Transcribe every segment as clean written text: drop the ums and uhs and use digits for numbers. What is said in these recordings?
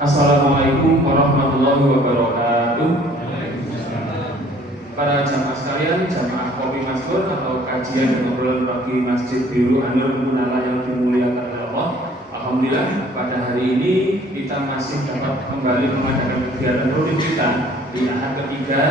Assalamualaikum warahmatullahi wabarakatuh. Para jamaah sekalian, jamaah Kopi Maskur atau kajian dan obrolan pagi Masjid Biru Anur Munala yang dimuliakan oleh Allah. Alhamdulillah pada hari ini kita masih dapat kembali mengadakan kegiatan rutin kita di ahad ketiga,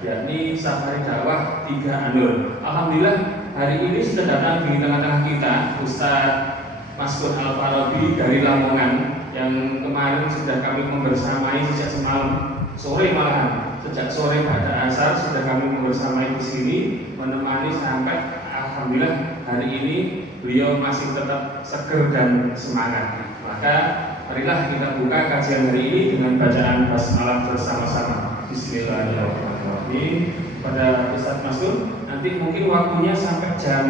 yakni Safari Dakwah 3 Anur. Alhamdulillah hari ini sudah datang di tengah-tengah kita Ustaz Maskur Al-Farabi dari Lamongan, yang kemarin sudah kami membersamai sejak semalam sore, malahan sejak sore pada asar sudah kami membersamai di sini menemani sampai alhamdulillah hari ini beliau masih tetap seger dan semangat. Maka marilah kita buka kajian hari ini dengan bacaan basmalah bersama-sama. Bismillahirrahmanirrahim. Pada Ustaz Maskur nanti mungkin waktunya sampai jam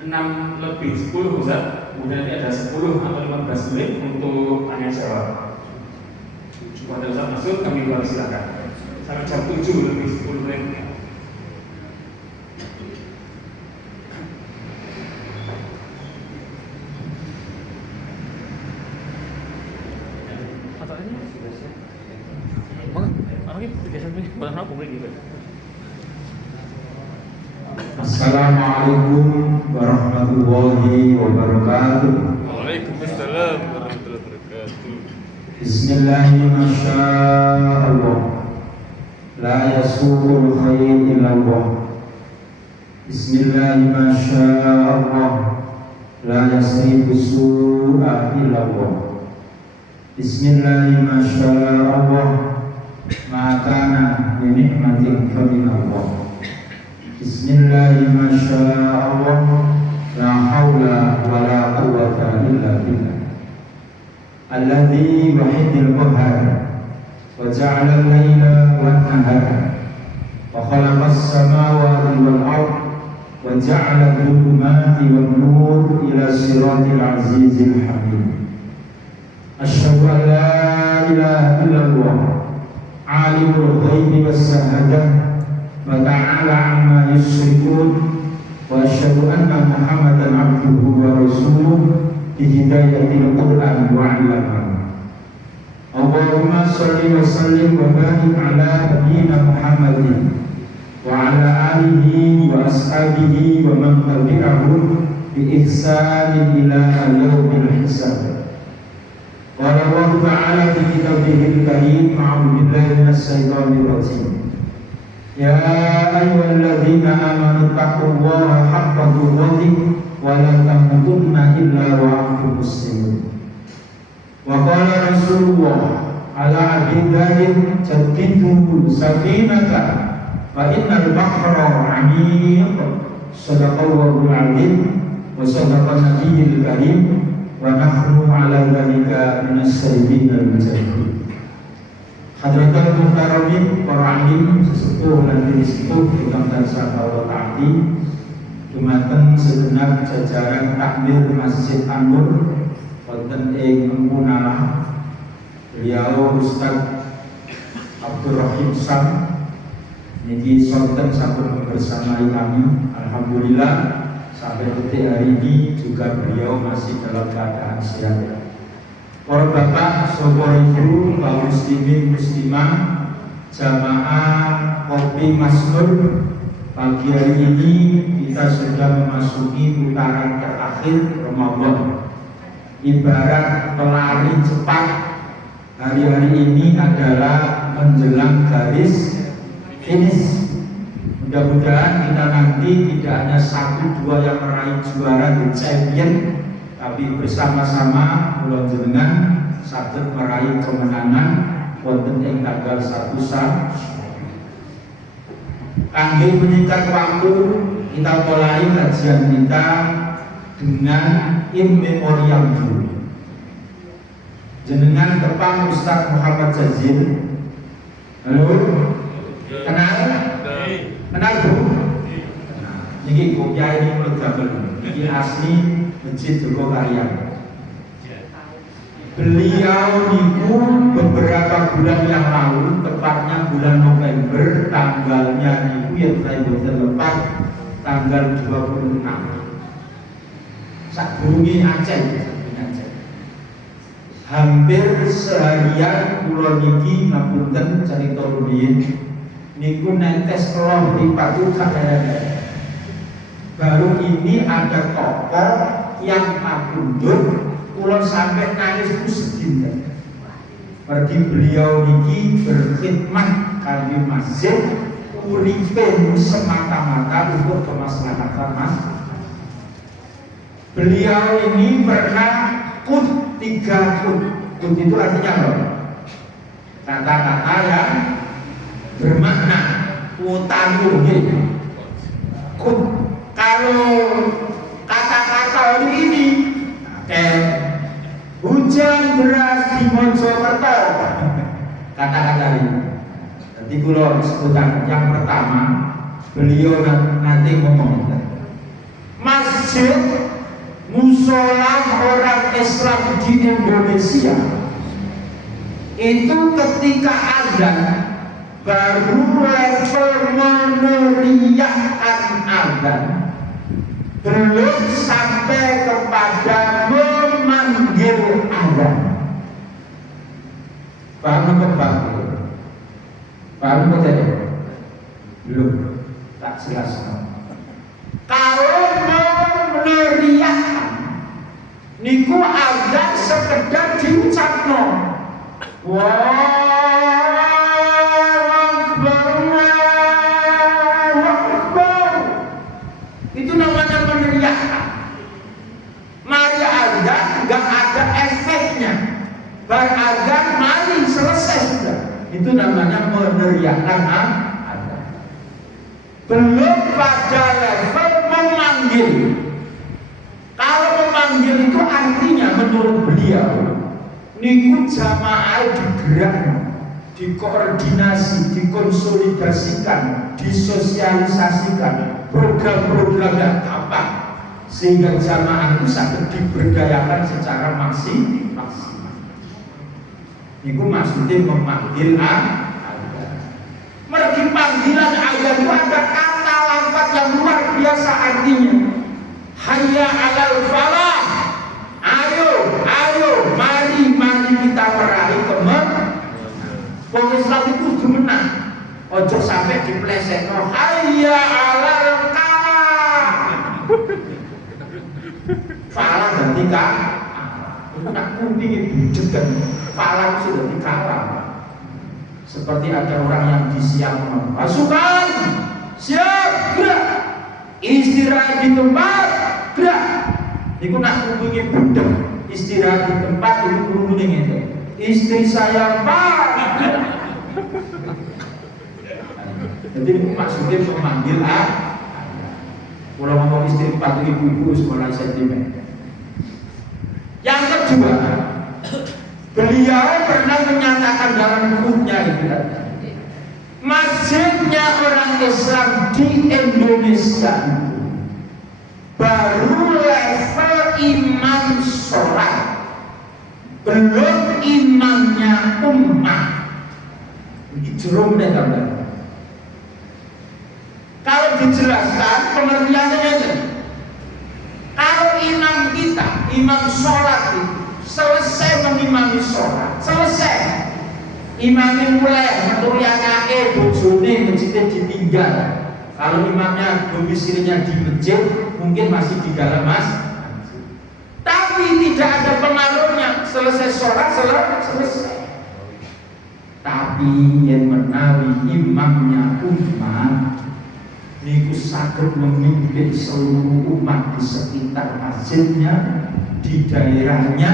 6:10 Ustaz. Kemudian nanti ada 10 atau 15 menit untuk tanya jawab. Pada Ustaz Maskur kami silakan sampai jam 7:10 menit. Assalamualaikum warahmatullahi wabarakatuh. Waalaikumsalam warahmatullahi wabarakatuh. Bismillahirrahmanirrahim. La yasuqul khair illallah. Bismillahirrahmanirrahim. La yasrifu su'a illallah. Bismillahirrahmanirrahim. Ma'akana binikmatin faminallah. Bismillahirrahmanirrahim. La hawla wa la quwwata illa billah. Alladzi wahidil qahhar wa ja'ala al-laila wan-nahara wa khalaqas samawati wal ardh wa ja'ala adh-dhulumati wan-nur ila siratil azizil hamid. Asyhadu an la ilaha illallah alimul ghaibi was-shahadah wa ta'ala amma yusyrikun wa asyhadu anna Muhammadan abduhu wa rasuluh bi hidayatil Qur'an wa 'allamahu. Allahumma shalli wa sallim wa barik ala nabiyyina Muhammadin wa ala alihi wa ashabihi wa man tabi'ahum bi ihsanin ila yaumil hisab. Qala Allah ta'ala fi kitabihil karim, a'udzu billahi minasy syaithanir rajim. Ya ayyuhalladzina amanu taqullaha haqqa tuqatih wa la tamutunna illa wa antum muslimun. Wa qala Rasulullah ala abidahin jaddidu sakinata fa innal bahra 'amiq. Shadaqallahul 'azim wa shadaqa nabiyyul karim wa nahnu ala dzalika minas syahidin al-mujahidin. Hadratul muhtaramin, para alim, sesepuh dan sesepuh ingkang tansah kawula taati, dumateng segenap jajaran takmir Masjid Anur wonten ing Munala. Beliau Ustaz Abdul Rahim Sam niki sonten sampun bersamai kami. Alhamdulillah sampai detik hari ini juga beliau masih dalam keadaan sehat. Para bapak, saudara ibu, kaum muslimin muslimah, jamaah Kopi Maskur, pagi hari ini kita sudah memasuki putaran terakhir Ramadan. Ibarat pelari cepat, hari-hari ini adalah menjelang garis finish. Mudah-mudahan kita nanti tidak hanya 1-2 yang meraih juara di champion, tapi bersama-sama kula jenengan saged meraih kemenangan wonten ing tanggal 1 Syawal. Kangge menyingkat waktu, kita mulai kajian kita dengan in memoriam dulu. Jenengan tepang Ustaz Muhammad Jazil. Halo? Kenal? Kenal Bu? Niki Bu Kyai ini mulut gamel. Niki asli Masjid Jogokaryan. Beliau niku beberapa bulan yang lalu, tepatnya bulan November, tanggalnya niku yang saya lepas tanggal 26. Sak burungi Aceh. hampir seharian kula niki ngapunten carita rumiyin niku netes kelon di paduka daerah. Baru ini ada tokoh yang kabundut kula sampai nangis ku sedih. Pergi beliau niki berkhidmat kali masjid uripen semata-mata untuk kemaslahatan mas. Beliau ini pernah kut 3 kut. Kut itu artinya apa? Kata-kata yang bermakna utangul gitu. Kut. Kalau kata-kata ini kayak hujan deras di Mojokerto, kata-kata ini. Jadi kalau sebutan yang pertama, beliau nanti ngomong masjid musola orang Islam di Indonesia itu ketika azan baru level meneriakkan azan, belum sampai kepada memanggil azan. Paham apa Pak? Paham apa tadi? Belum, tak jelas. Kalau meneriakkan niku azan sekedar diucapno. Itu namanya meneriakkan. Mari azan nggak ada efeknya. Berazan mari selesai sudah. Itu namanya meneriakkan azan. Belum pada level memanggil. Kalau memanggil itu artinya menurut beliau niku jamaah digerakkan, dikoordinasi, dikonsolidasikan, disosialisasikan program-program yang gampang sehingga jamaah itu sangat diberdayakan secara maksimal. Niku maksudnya memanggil azan. Mergi panggilan azan itu ada kata lafaz yang luar biasa artinya. Hayya 'alal falah. Ayo, mari kita meraih kemenangan. Wong Islam itu kudu menang. Ojo sampai diplesetno hayya 'alal kalah. Falah dadi nak kumping bujet kan. Falah sudah dikalah. Seperti ada orang yang disiapkan pasukan siap gerak, istirahat di tempat gerak. Niku nak kumpulnya budek istirahat di tempat itu kurungnya itu. Istri saya Pak. Jadi maksudnya memanggil kalau ngomong istri Pak ibu-ibu sekolah sentimen. Yang kedua, beliau pernah menyatakan dalam bukunya itu masjidnya orang Islam di Indonesia baru level imam sholat, belum imamnya ummah. Jerung deh teman. Kalau dijelaskan pengertiannya ini, kalau imam kita, imam sholat itu selesai mengimami sholat, selesai imamnya mulai meturi anake bojone masjidnya ditinggal. Kalau imamnya domisilinya di masjid, mungkin masih di dalam tapi tidak ada pengaruhnya. Selesai sholat, selesai. Tapi yang menawi imamnya umat niku saged memimpin seluruh umat di sekitar masjidnya, di daerahnya,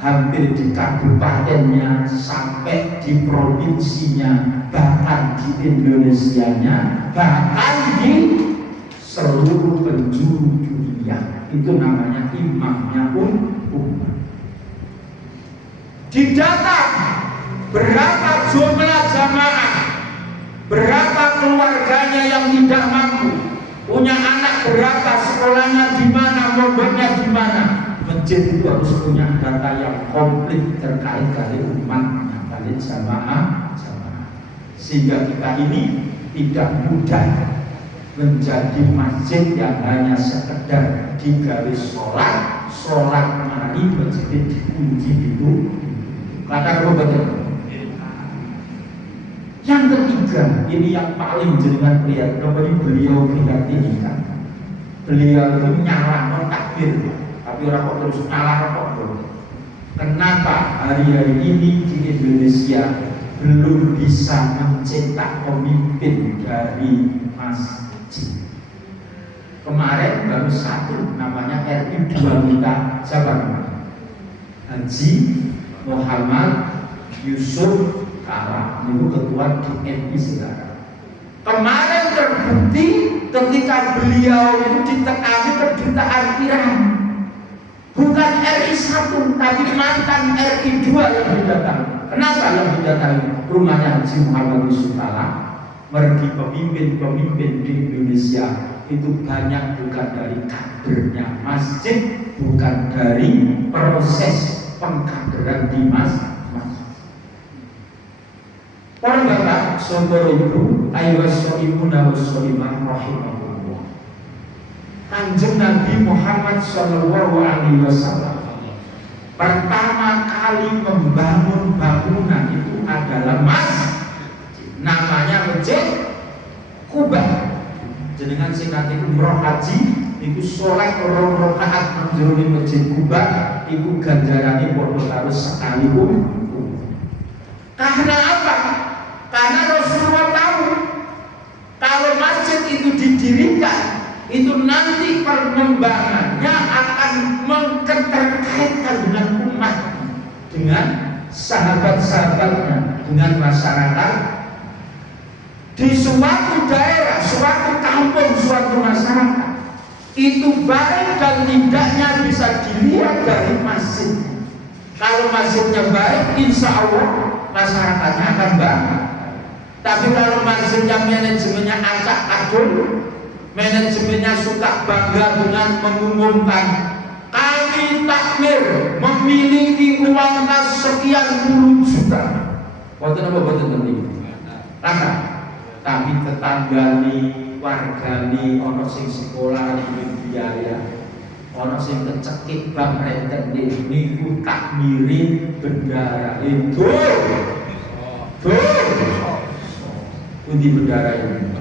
hampir di kabupatennya, sampai di provinsinya, bahkan di Indonesianya, bahkan di seluruh penjuru dunia. Itu namanya imamnya umat. Didata berapa jumlah jamaah, berapa keluarganya yang tidak mampu, punya anak berapa, sekolahnya di mana, mondoknya di mana. Masjid itu harus punya data yang komplit terkait kali umatnya, kali jamaah. Sehingga kita ini tidak mudah menjadi masjid yang hanya sekedar digawe sholat mari masjid dikunci itu kata betul. Yang ketiga, ini yang paling jenengan lihat, beliau ingatkan. Beliau itu nyala takbir, tapi orang kok terus nyala kok. Kenapa hari-hari ini di Indonesia belum bisa mencetak pemimpin dari masjid? Kemarin baru satu, namanya RI 2 kita, siapa namanya? Haji Muhammad Yusuf Kala, itu ketua DNI sekarang. Kemarin terbukti ketika beliau itu ditekani kedutaan Iran, bukan RI 1 tapi mantan RI 2 yang didatangi. Kenapa yang didatangi? Rumahnya Haji Muhammad Yusuf Kala. Mergi pemimpin-pemimpin di Indonesia itu banyak bukan dari kadernya masjid, bukan dari proses pengkaderan di masjid. Para bapak, saudara ibu, ayyuhas-shaimuna was-shaimat rahimahullah. Kanjeng Nabi Muhammad sallallahu alaihi wasallam pertama kali membangun bangunan itu adalah masjid. Namanya Masjid Kuba. Jenengan singkati umroh haji itu sholat rakaat menjuruni Masjid Kuba itu ganjarane padha karo sekali pun. Karena apa? Karena Rasulullah tahu kalau masjid itu didirikan itu nanti pengembangannya akan terkaitkan dengan umat, dengan sahabat-sahabatnya, dengan masyarakat di suatu daerah, suatu kampung, suatu masyarakat. Itu baik dan tidaknya bisa dilihat dari masjid. Kalau masjidnya baik, insya Allah masyarakatnya akan baik. Tapi kalau masjidnya manajemennya acak adul, manajemennya suka bangga dengan mengumumkan kami takmir memiliki uang kas sekian puluh juta. Boten apa boten penting. Tapi tetanggani, wargani, ono sing sekolah di biaya, ono sing kecekik bang renten niku takmirin bendara itu. Undi bendara ini.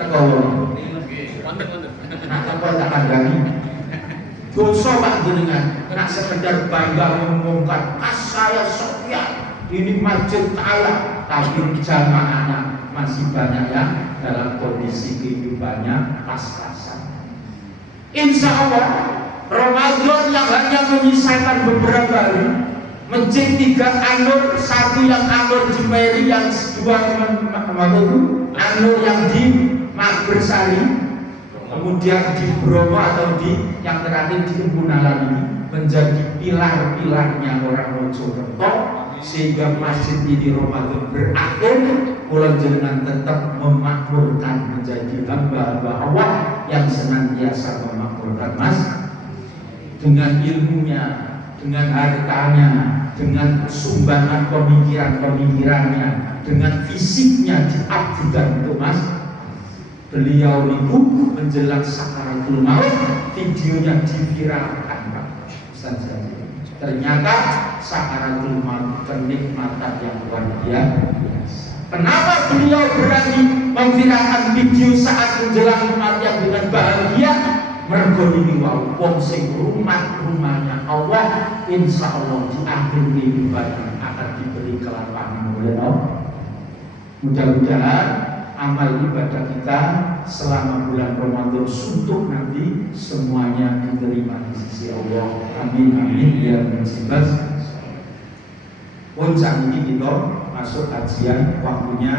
Tekowo. Nak apa tak kandani? Dosa Pak jenengan, nak sekedar bangga mengumumkan kas saya sekian, ini masjid saya, tapi jamaahnya masih banyak yang dalam kondisi kehidupannya pas-pasan. Insya Allah Ramadan yang hanya menyisakan beberapa hari, masjid 3 Anur, 1 yang Anur di Meri, yang 2 Anur yang di Magbersari, kemudian di Bromo atau di yang terakhir di Empunalan ini menjadi pilar-pilarnya orang Mojokerto, sehingga masjid ini Ramadan berakhir, kula jenengan tetap memakmurkan menjadi hamba-hamba Allah yang senantiasa memakmurkan masjid dengan ilmunya, dengan hartanya, dengan sumbangan pemikiran-pemikirannya, dengan fisiknya diabdikan untuk masjid. Beliau itu menjelang sakaratul maut, videonya diviralkan Pak Ustaz. Ternyata sakaratul maut kenikmatan yang luar biasa. Kenapa beliau berani memviralkan video saat menjelang kematian dengan bahagia? Mergo niki wong sing rumahnya Allah, insya Allah di akhir kehidupan akan diberi kelapangan oleh Allah. Mudah-mudahan amal ibadah kita selama bulan Ramadan suntuk nanti semuanya diterima di sisi Allah. Amin amin ya musibah. Puncak ini kita masuk kajian, waktunya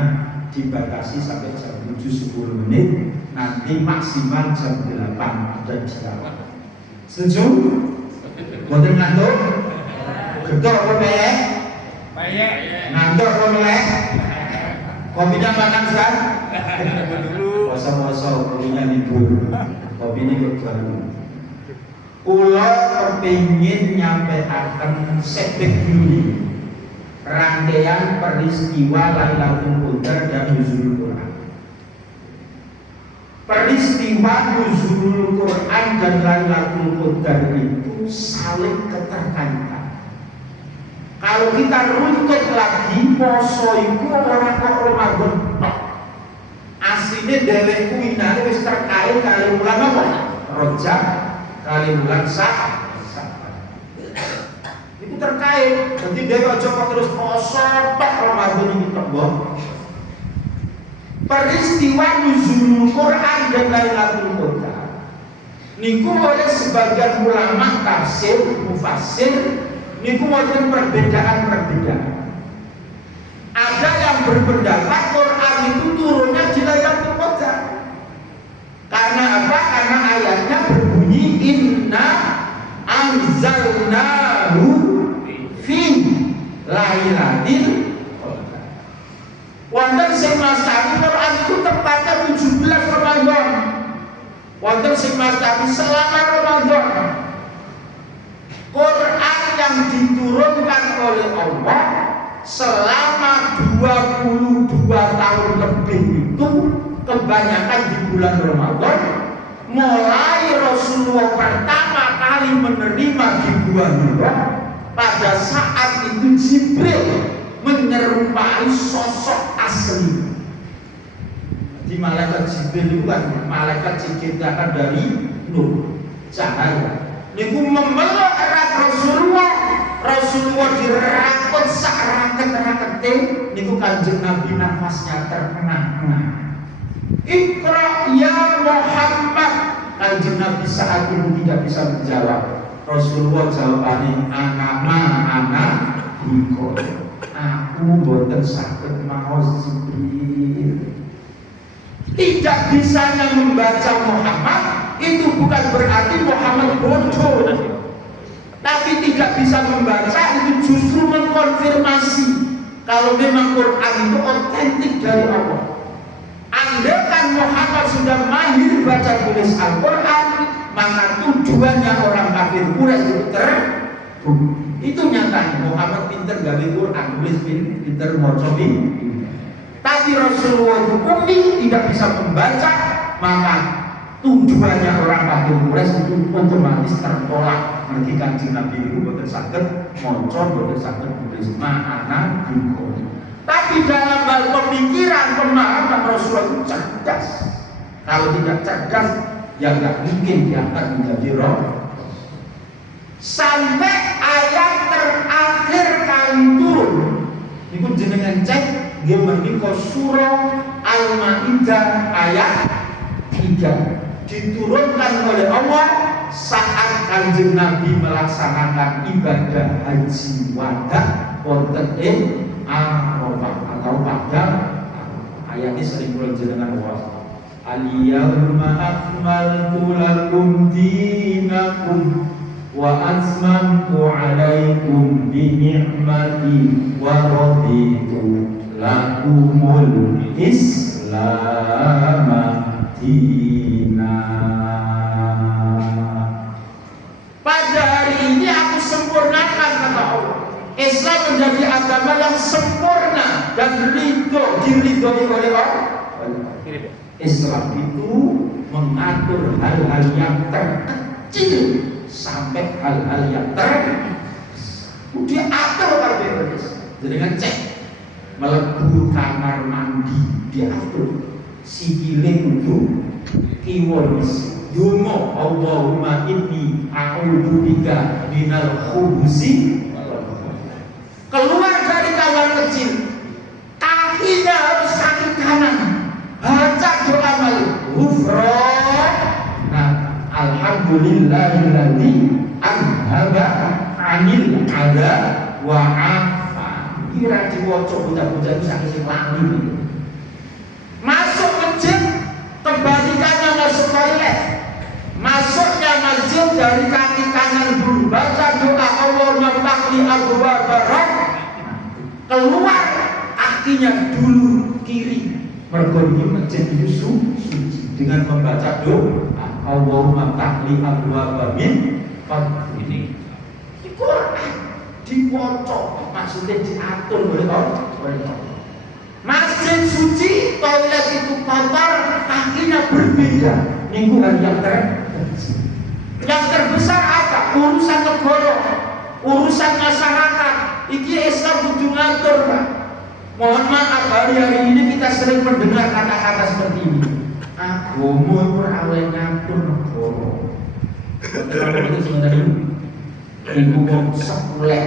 dibatasi sampai jam 7.10 menit. Nanti maksimal jam 8 ada dirawat. Setuju? Boten ngantuk? Gedor apa peyek? Peyek. Ngantuk apa melek? Kopinya makan kan? Dulu. Poso-poso kopinya libur. Kopi ini kok baru. Kula kepingin nyampaikan sedek dulu rangkaian peristiwa Lailatul Qadar dan Nuzulul Quran. peristiwa nuzulul Quran dan Lailatul Qadar itu saling keterkaitan. Kalau kita runtut lagi, poso iku ora kok Ramadan. Asline dhewek kuwi nane wis terkait kali bulan apa? Rajab kali bulan Sya'ban. Itu terkait. Jadi dhewek aja kok terus poso tok Ramadan iki tok. Peristiwa nuzulul Quran dan Lailatul Qadar niku oleh sebagian ulama tafsir mufassir niku wonten perbedaan. Ada yang berpendapat Quran itu turunnya di Lailatul Qadar. Karena apa? Karena ayatnya berbunyi inna anzalnahu fi lailatul qadar. Wonten sing mastani Quran itu tepatnya 17 Ramadan. Wonten sing mastani selama Ramadan. Quran yang diturunkan oleh Allah selama 22 tahun lebih itu kebanyakan di bulan Ramadan. Mulai Rasulullah pertama kali menerima di bulan Ramadan, pada saat itu Jibril menyerupai sosok asli. Di malaikat Jibril itu kan malaikat diciptakan dari nur, cahaya. Niku memeluk erat Rasulullah dirakut sak raket-rakete niku Kanjeng Nabi nafasnya terengah-engah. Iqra ya Muhammad. Kanjeng Nabi saat itu tidak bisa menjawab. Rasulullah jawabannya anak biko. Aku boten saged maos Jibril. Tidak bisanya membaca Muhammad itu bukan berarti Muhammad bodoh, tapi tidak bisa membaca itu justru mengkonfirmasi kalau memang Quran itu otentik dari Allah. Andaikan Muhammad sudah mahir baca tulis Al-Quran, maka tujuannya orang kafir Quraisy itu terbukti. Itu nyata. Muhammad pinter gawe Quran, tulis pinter maca. Tapi Rasulullah itu ummi, tidak bisa membaca, maka tujuannya orang kafir Quraisy itu otomatis tertolak. Mergi Kanjeng Nabi itu boten saged maca, boten saged tulis ma'ana biko. Tapi dalam hal pemikiran, pemahaman Rasulullah itu cerdas. Kalau tidak cerdas, ya nggak mungkin diangkat menjadi roh. Sampai ayat terakhir kali turun, itu jenengan cek, dia menika surah Al-Maidah ayat 3 diturunkan oleh Allah saat Kanjeng Nabi melaksanakan ibadah haji wada wonten ing Arafah atau pada ayatnya sering kula jenengan waca. Al-yawma akmaltu lakum dinakum wa atmamtu alaikum bi ni'mati wa raditu lakumul Islam pada hari ini aku sempurnakan kata Allah. Islam menjadi agama yang sempurna dan diridhoi oleh Allah. Islam itu mengatur hal-hal yang terkecil sampai hal-hal yang diatur kabeh. Dengan cek mlebu kamar mandi diatur. Sikile kudu kiwis donga Allahumma inni a'udzu bika minal khubuzi. Keluar dari kamar kecil, kakinya harus kaki kanan, baca doa malik ghufran. Nah, alhamdulillahilladzi anhaba 'anil 'adza wa 'afa. Kira diwaca bocah-bocah itu saking lali. Masuk masjid, kebalikannya masuk toilet. Masuknya masjid dari kaki kanan dulu, baca doa Allahumma ftahli abwaaba rahmah. Keluar kakinya dulu kiri. Mergo iki masjid itu suci dengan membaca doa Allahumma ftahli abwaaba min fadlik. Di Quran diwaca, maksudnya diatur oleh Allah. Masjid suci, toilet itu kotor, kakinya berbeda. berbeda. Niku hari yang terkecil. Yang terbesar apa? Urusan negara, urusan masyarakat. Iki Islam kudu ngatur, Pak. Mohon maaf, hari ini kita sering mendengar kata-kata seperti ini. Agama itu oleh ngatur negara. Itu sebenarnya ibu sekuler.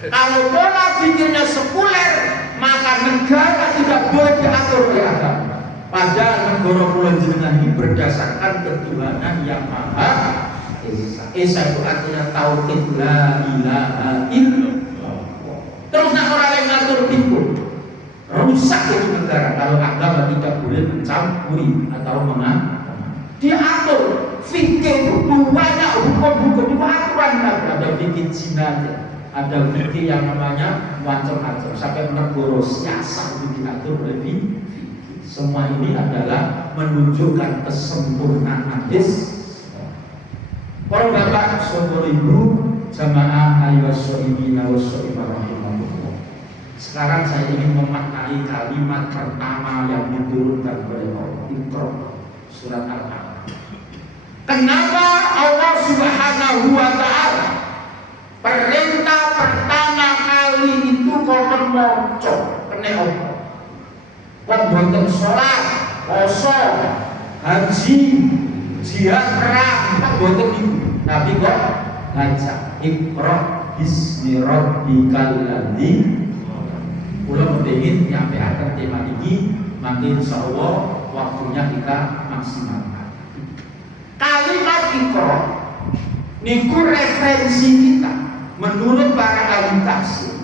Kalau pola pikirnya sekuler, maka negara tidak boleh diatur oleh agama. Padahal negara kula jenengan ini berdasarkan ketuhanan yang maha esa. Esa itu artinya tauhid la ilaha illallah. Terus nak orang yang ngatur pikir, rusak itu negara kalau agama tidak boleh mencampuri atau diatur. Fikih itu banyak hukum-hukum itu aturan, ada fikih Cina, ada fikih yang namanya macam-macam sampai negara siasat itu diatur oleh fikih. Semua ini adalah menunjukkan kesempurnaan hadis. Para bapak, saudara ibu, jamaah ayyuhas-shaimina was-shaimah rahimahullah. Sekarang saya ingin memaknai kalimat pertama yang diturunkan oleh Allah, Iqra, surat Al-Alaq. Kenapa Allah Subhanahu wa ta'ala perintah pertama kali itu kok memoco kene Allah? Kok boten sholat, poso, haji, jihad perang, kok boten itu. Tapi kok baca Iqra bismi rabbikal ladzi. Kula kepengin nyampaikan tema ini, maka insyaallah waktunya kita maksimalkan. Kalimat Iqra niku referensi kita menurut para ahli tafsir.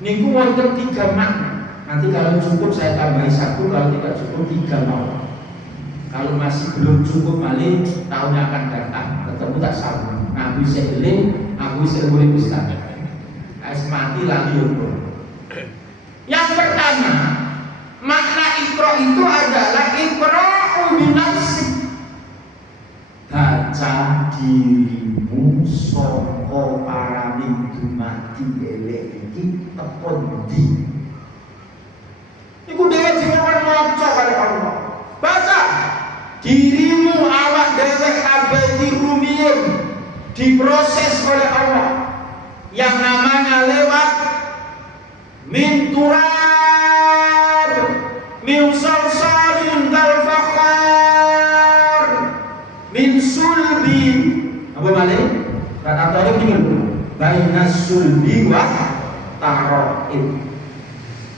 Niku wonten 3 makna. Nanti kalau cukup saya tambahi 1, kalau tidak cukup 3 mau. Kalau masih belum cukup malih tahun yang akan datang ketemu tak sambung. Aku bisa eling, aku bisa boleh ustaz. Ais mati lagi yo. Yang pertama, makna Iqra itu adalah Iqra'u binafsik. Baca dirimu saka paraning dumadi elek iki tepon ndi. Iku dhewe jenengan maca kali Allah. Baca dirimu awak dhewe kabeh dirumiyin diproses oleh Allah yang namanya lewat min turab min salsalin kal fakhar min sulbi apa balik kata tadi bingung bainas sulbi wa taroid.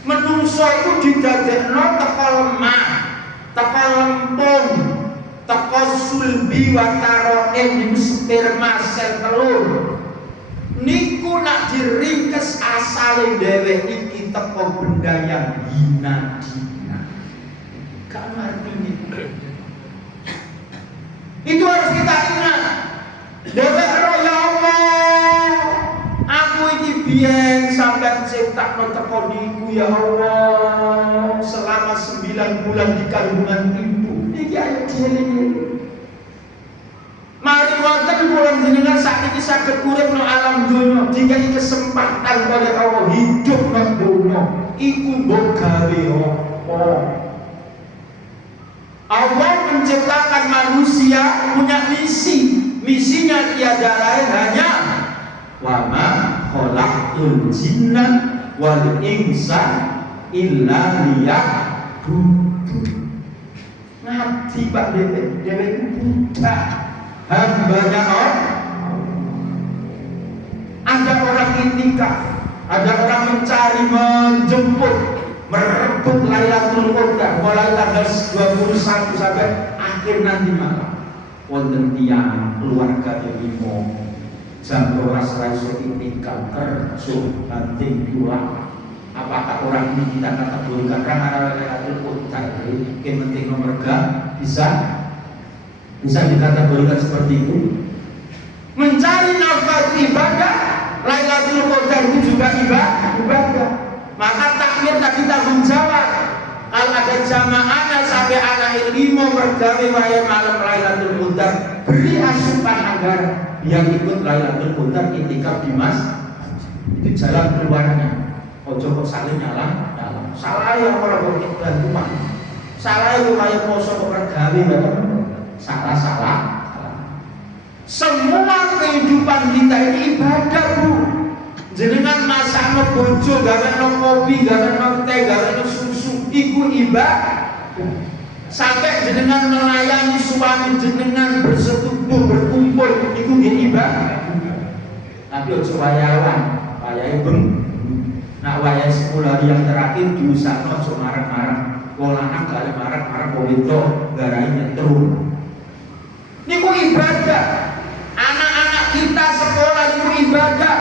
Menungso itu didadekno teko lemah, teko lempung, teko sulbi wa taroid niku sperma sel telur. Niku nak diringkes asale dhewe iki teko benda yang hina-hina. Gak ngerti niku. Itu harus kita ingat. Dhewe ro ya Allah, aku iki biyen sampeyan ciptakno teko niku ya Allah selama 9 bulan di kandungan ibu. Iki ayo dieling. Mari wonten kula jenengan sakniki saged urip no alam donya, dikai kesempatan oleh Allah hidup nang donya. Iku mbok gawe apa? Allah menciptakan manusia punya misi. Misinya tiada lain hanya wa ma khalaqtul jinna wal insa illa liya'budun. Nanti Pak Dewe itu buta hambanya Allah. Ada orang intikaf, ada orang mencari, menjemput, merebut Lailatul Qadar mulai tanggal 21 sampai akhir nanti malam. Wonten tiyang keluarga limo jam 12 ra iso intikaf kerja nanti pulang. Apakah orang ini kita kategorikan karena Lailatul Qadar yang penting nomor bisa dikategorikan seperti itu? Mencari nafkah ibadah, Lailatul Qadar itu juga ibadah. Maka takmir tadi tanggung jawab. Kalau ada jamaahnya sampai anak 5 mergawe wayah malam Lailatul Qadar, beri asupan agar yang ikut Lailatul Qadar intikaf di masjid. Itu jalan keluarnya. Ojo kok saling nyala. Salah yang orang berkiblat rumah. Salah yang kayak poso kok mergawe gawe salah. Semua kehidupan kita ini ibadah, Bu. Jenengan masakno bojo, gaweno kopi, gaweno teh, gaweno susu, iku ibadah. Sampai jenengan melayani suami jenengan bersetubuh berkumpul, iku nggih ibadah. Tapi ojo wayawan, wayahe nak wayah 10 hari yang terakhir diusahno ojo marah-marah. Wong lanang gak marah-marah wong wedok garai nyetrum. Niku ibadah. Anak-anak kita sekolah itu ibadah,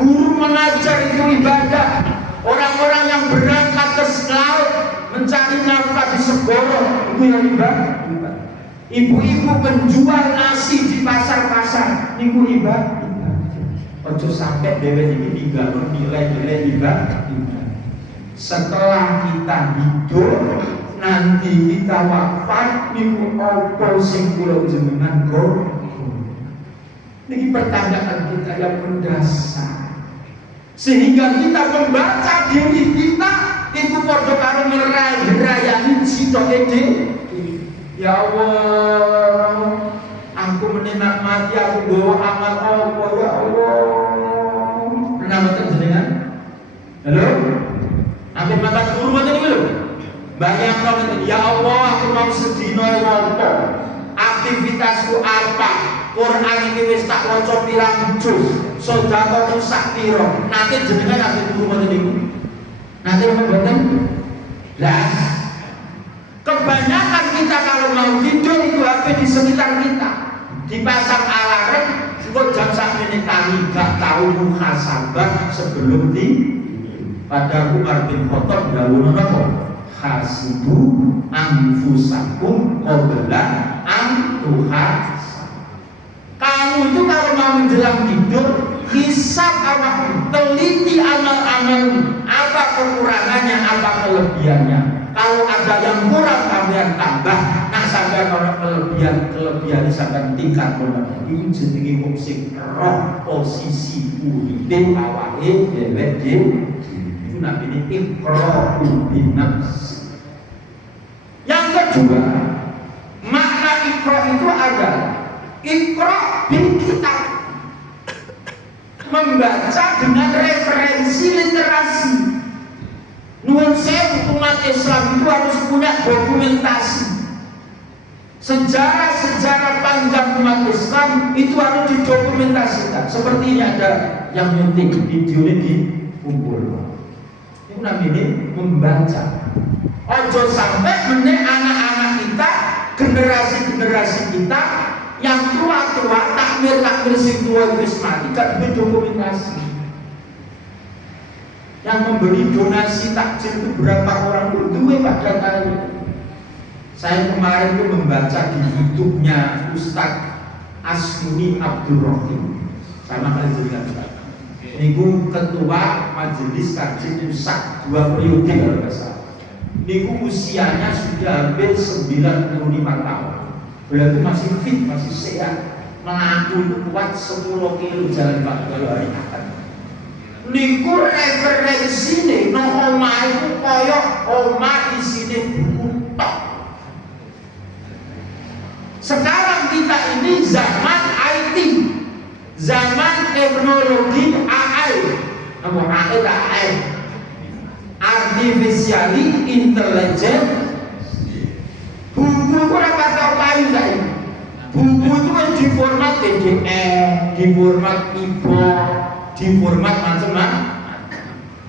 guru mengajar itu ibadah, orang-orang yang berangkat ke laut mencari nafkah di segoro itu yang ibadah. Ibu-ibu penjual nasi di pasar-pasar itu ibadah. Ojo sampai dewe ini digawe nilai-nilai ibadah. Setelah kita hidup, nanti kita wafat niku apa sing kula jenengan go. Ini pertanyaan kita yang mendasar, sehingga kita membaca diri kita itu padha karo ngrayani sitoke dhewe. Ya Allah, aku menenak mati, aku bawa amal apa ya Allah. Pernah mboten jenengan? Halo? Ambil mata guru mboten iki lho. Bayangno ngene, ya Allah, aku mau sedina wonten. Aktivitasku apa? Quran ini wis tak waca pirang juz, sedekah sak pira. Nanti jenengan ambil guru mboten niku. Nanti mboten. Lah, kebanyakan kita kalau mau tidur itu HP di sekitar kita. Dipasang alarm, kok jam sakmene kali gak tahu muhasabah sebelum pada Umar bin Khattab dawuh napa? Hasibu anfusakum qabla an tuhasab. Kamu itu kalau mau menjelang tidur, hisab awakmu, teliti amal-amalmu, apa kekurangannya, apa kelebihannya. Kalau ada yang kurang, sampean tambah. Nah, sampean orang kelebihan sampean tingkat mulai. Ini jenenge wong sing roh posisi uripe awake dhewe dhewe. Itu namanya iqra'u binafs. Yang kedua, makna iqra' itu adalah iqra' bil kitab, membaca dengan referensi literasi. Nuwun sewu, umat Islam itu harus punya dokumentasi. Sejarah-sejarah panjang umat Islam itu harus didokumentasikan. Seperti ini ada yang nyunting video ini dikumpul. Itu namanya membaca. Ojo sampai meneh anak-anak kita, generasi-generasi kita yang tua-tua takmir sing tua wis mati gak duwe dokumentasi. Yang memberi donasi takjil itu berapa orang itu duwe pada kali. Saya kemarin itu membaca di YouTube-nya Ustadz Asmuni Abdul Rahim. Sama kali juga. Niku ketua Majelis Kaji Pusat 2 periode kalau nggak salah. Niku usianya sudah hampir 95 tahun. Berarti masih fit, masih sehat. Melaku itu kuat 10 kilo jalan 4 hari akan. Niku referensi nih, no omah itu koyok omah isine buku tok. Sekarang kita ini zaman IT, zaman teknologi AI, apa AI, artificial intelligence. Buku itu apa tahu kayu saya? Buku itu kan di format PDF, di format e-book, di format macam-macam.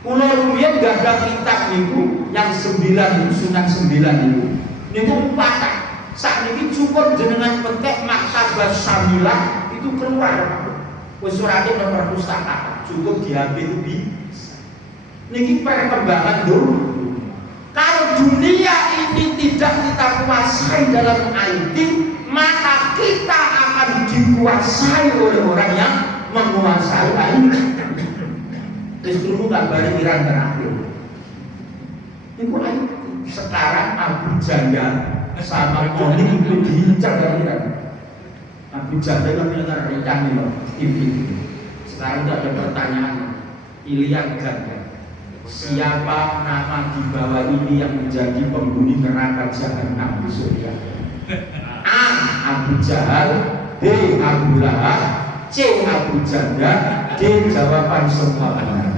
Kulo rumiyin gak ada kitab niku yang 9 itu, sunat 9 itu. Niku patah. Saat ini cukup jenengan petek Maktabah Syamilah itu keluar. Wis ora ate nomor pustaka, cukup di HP itu bisa. Niki perkembangan dulu. Kalau dunia ini tidak kita kuasai dalam IT, maka kita akan dikuasai oleh orang yang menguasai IT. Terus dulu gambar Iran terakhir. Itu IT. Sekarang Abu Janda sama Koning itu diincar dari Iran. Abu Janda itu punya rencana loh, TV. Sekarang itu ada pertanyaan, pilihan ganda. Siapa nama di bawah ini yang menjadi penghuni neraka jahanam di surga? A. Abu Jahal, B. Abu Lahab, C. Abu Janda, D. Jawaban semua benar.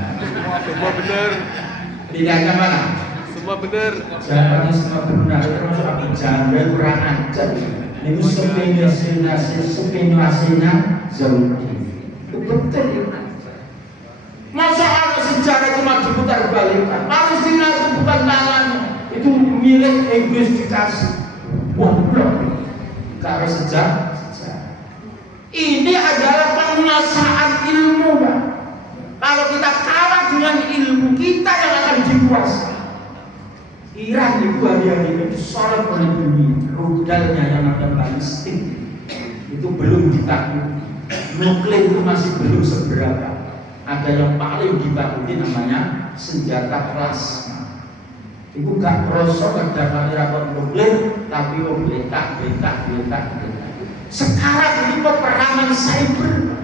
Semua benar. Pilihannya mana? Semua benar. Jawabannya semua benar. Termasuk Abu Janda kurang ajar. Ini sepenuasinya Zaudi. Itu betul ya. Masa ada sejarah cuma diputar balikan? Palestina itu bukan tangannya, itu milik Inggris dikasih. Goblok. Kalau sejarah. Ini adalah penguasaan ilmu, Pak. Kalau kita kalah dengan ilmu, kita yang akan dikuasai. Iran itu hari-hari itu sholat oleh dunia, rudalnya yang ada balistik itu belum ditakuti, nuklir itu masih belum seberapa. Ada yang paling ditakuti namanya senjata plasma. Itu gak krosok ada kamera nuklir, tapi betak. Sekarang ini peperangan cyber.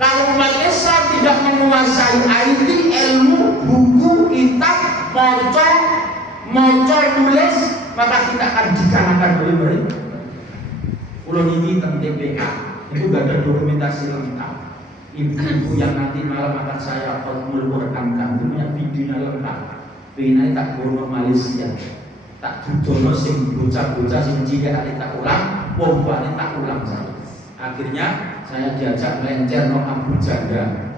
Kalau umat Islam tidak menguasai IT, ilmu, buku, kitab, moncol tulis, maka kita akan dikalahkan oleh mereka. Kalau ini tentang TPA itu gak ada dokumentasi lengkap. Ibu-ibu yang nanti malam akan saya khotmul Quran kan punya video lengkap. Pengen tak bono Malaysia, tak dudono sing bocah-bocah sing cilik tak ulang, pompane tak ulang saya. Akhirnya saya diajak melencer no Abu Janda.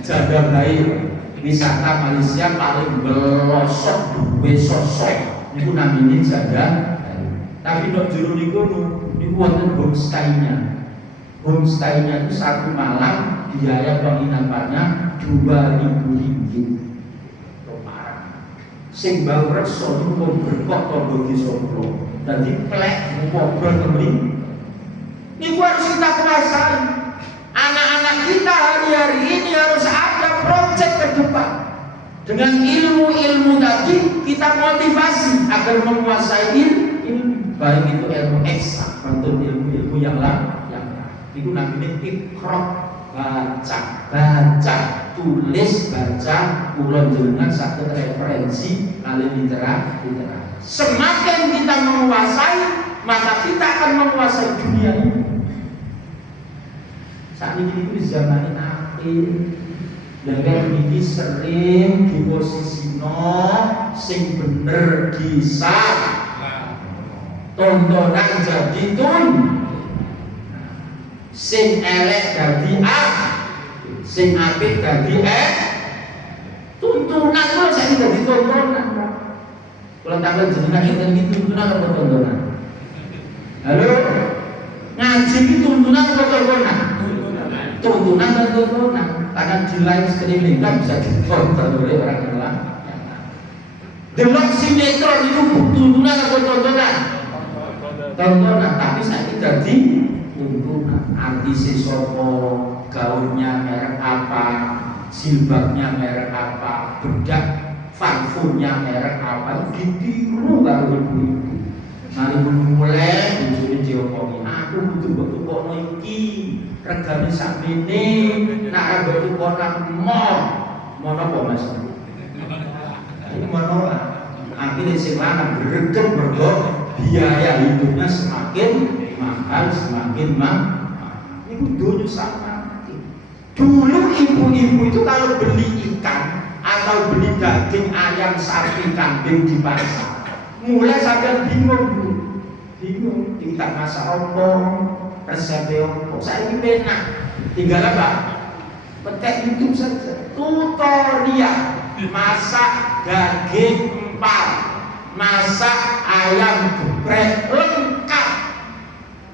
Janda baik. Wisata Malaysia paling belosok duwe sosok niku namine Janda. Tapi nek jero niku wonten homestay-nya itu satu malam biaya penginapannya 2.000 ringgit. Sing bau reksa niku mau berkok tondo desa kula. Dadi plek ngobrol kemriki. Niku harus kita kuasai. Anak-anak kita hari-hari ini harus ada proyek ke depan. Dengan ilmu-ilmu tadi kita motivasi agar menguasai ilmu, baik itu ilmu eksak atau ilmu-ilmu yang lain. Itu namanya ikhra, baca, tulis, baca, ulun jenengan satu referensi alim literasi. Semakin kita menguasai, maka kita akan menguasai dunia ini. Saat ini itu zaman akhir, yang ini sering di posisi sing bener bisa tontonan jadi sing elek dadi sing apik dadi tuntunan kok saya dadi tontonan. Kalau tanggal jenengan ngeten iki tuntunan apa tontonan? Halo? Ngaji iki tuntunan apa tontonan? Tuntunan dan tontonan. Karena di lain streaming kan bisa ditonton oleh orang yang lain. Delok sinetron itu tuntunan apa tontonan? Tontonan, tapi saya jadi tuntunan. Artis sopo, gaunnya merek apa, jilbabnya merek apa, bedak parfumnya merek apa, ditiru karo ibu-ibu. Mari mulai bojone diomongi, aku kudu mbok tukokno iki, regane sakmene, nek mbok tukokno mono apa Mas? Iki mono lah. Akhirnya sing lanang greget mergo biaya hidupnya semakin mahal, semakin mahal. Itu dunia sama. Dulu ibu-ibu itu kalau beli ikan atau beli daging ayam, sapi, kambing di pasar, mulai sampai bingung. Kita masak apa, resepnya apa. Saya ini enak. Tinggal apa? Petek YouTube saja. Tutorial masak daging empal, masak ayam geprek lengkap.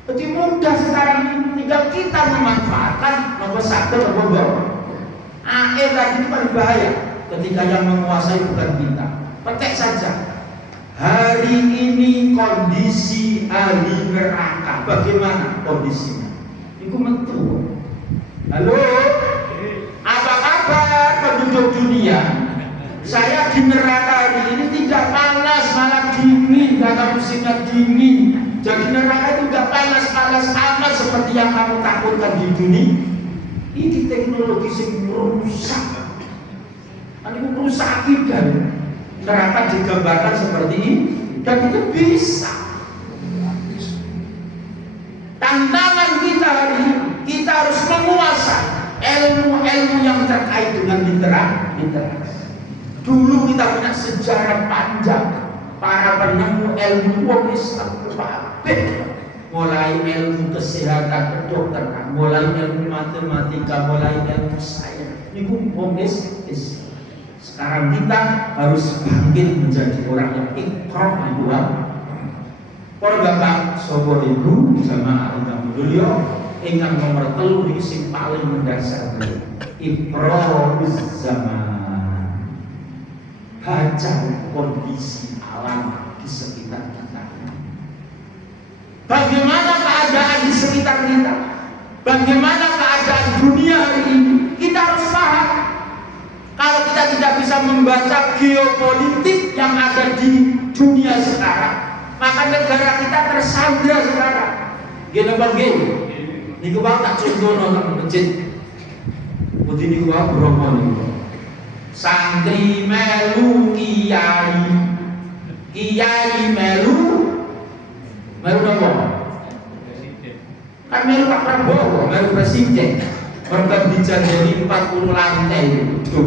Jadi mudah sekarang ini, tinggal kita memanfaatkan nomor satu nomor dua. AE tadi itu paling bahaya ketika yang menguasai bukan kita. Petek saja. Hari ini kondisi ahli neraka bagaimana kondisinya? Itu metu. Halo, apa kabar penduduk dunia? Saya di neraka hari ini tidak panas, malah dingin karena musimnya dingin. Jadi neraka itu tidak panas-panas amat seperti yang kamu takutkan di dunia. Ini teknologi yang merusak. Ini merusak kita. Neraka digambarkan seperti ini dan itu bisa. ilmu-ilmu yang terkait dengan literasi. Dulu kita punya sejarah panjang para penemu ilmu Islam, mulai ilmu kesehatan, kedokteran, mulai ilmu matematika, mulai ilmu sains. Ini Islam. Sekarang kita harus bangkit menjadi orang yang ikhram di luar. Para bapak, sahabat ibu, jamaah ingkang mulya, ingkang nomor 3 sing paling mendasar, iqra'uz zaman. Baca kondisi alam di sekitar kita. Bagaimana keadaan di sekitar kita? Bagaimana keadaan dunia hari ini? Kita harus paham. Kalau kita tidak bisa membaca geopolitik yang ada di dunia sekarang, maka negara kita tersandra sekarang. Gini bagaimana? Ini kau tak contoh nang masjid. Putih ini kau Bromo nih. Santri melu kiai, kiai melu apa? Kan melu Pak Prabowo, melu presiden. Berkat dijanjeni 40 lantai itu.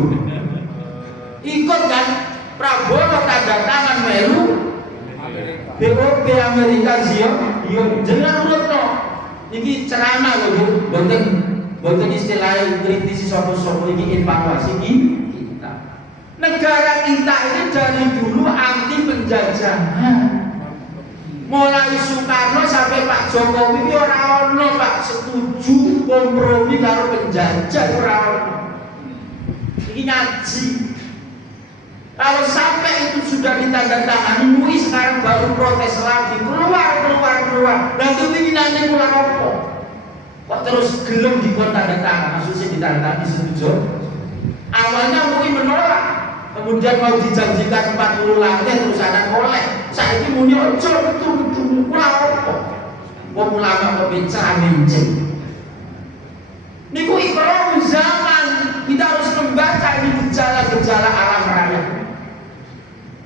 Ikut kan Prabowo tanda tangan melu BOP Amerika yo jenengan urutno. Niki ceramah lho, boten istilah kritisi sapa-sapa iki evaluasi iki. Negara kita ini dari dulu anti penjajahan. Mulai Soekarno sampai Pak Jokowi ini ora ono Pak setuju kompromi karo penjajah, ora ono. Ini ngaji. Kalau sampai itu sudah ditandatangani, MUI sekarang baru protes lagi, keluar. Nanti pimpinannya pulang apa? Kok terus gelem dikon tanda tangan, maksudnya ditandatangani setuju? Awalnya MUI menolak. Kemudian mau dijanjikan 40 lantai terus anak oleh. Saya ini muni ojo betul-betul pulau. Wong ulama kok bicara menceng. Niku ikhram zaman. Kita harus membaca ini gejala-gejala alam raya.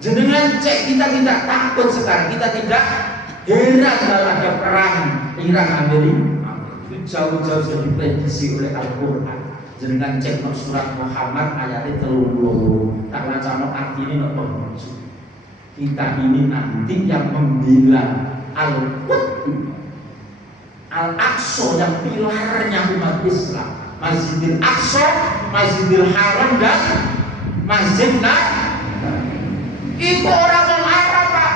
Jenengan cek, kita tidak takut sekarang. Kita tidak heran kalau ada perang Iran Amerika. Jauh-jauh sudah diprediksi oleh Al-Quran. Jenengan cek no surat Muhammad ayatnya 30. Karena cano artinya no kita ini nanti yang membela Al-Quds Al-Aqsa yang pilarnya umat Islam, Masjidil Aqsa, Masjidil Haram dan Masjid Nabawi. Itu orang Arab Pak.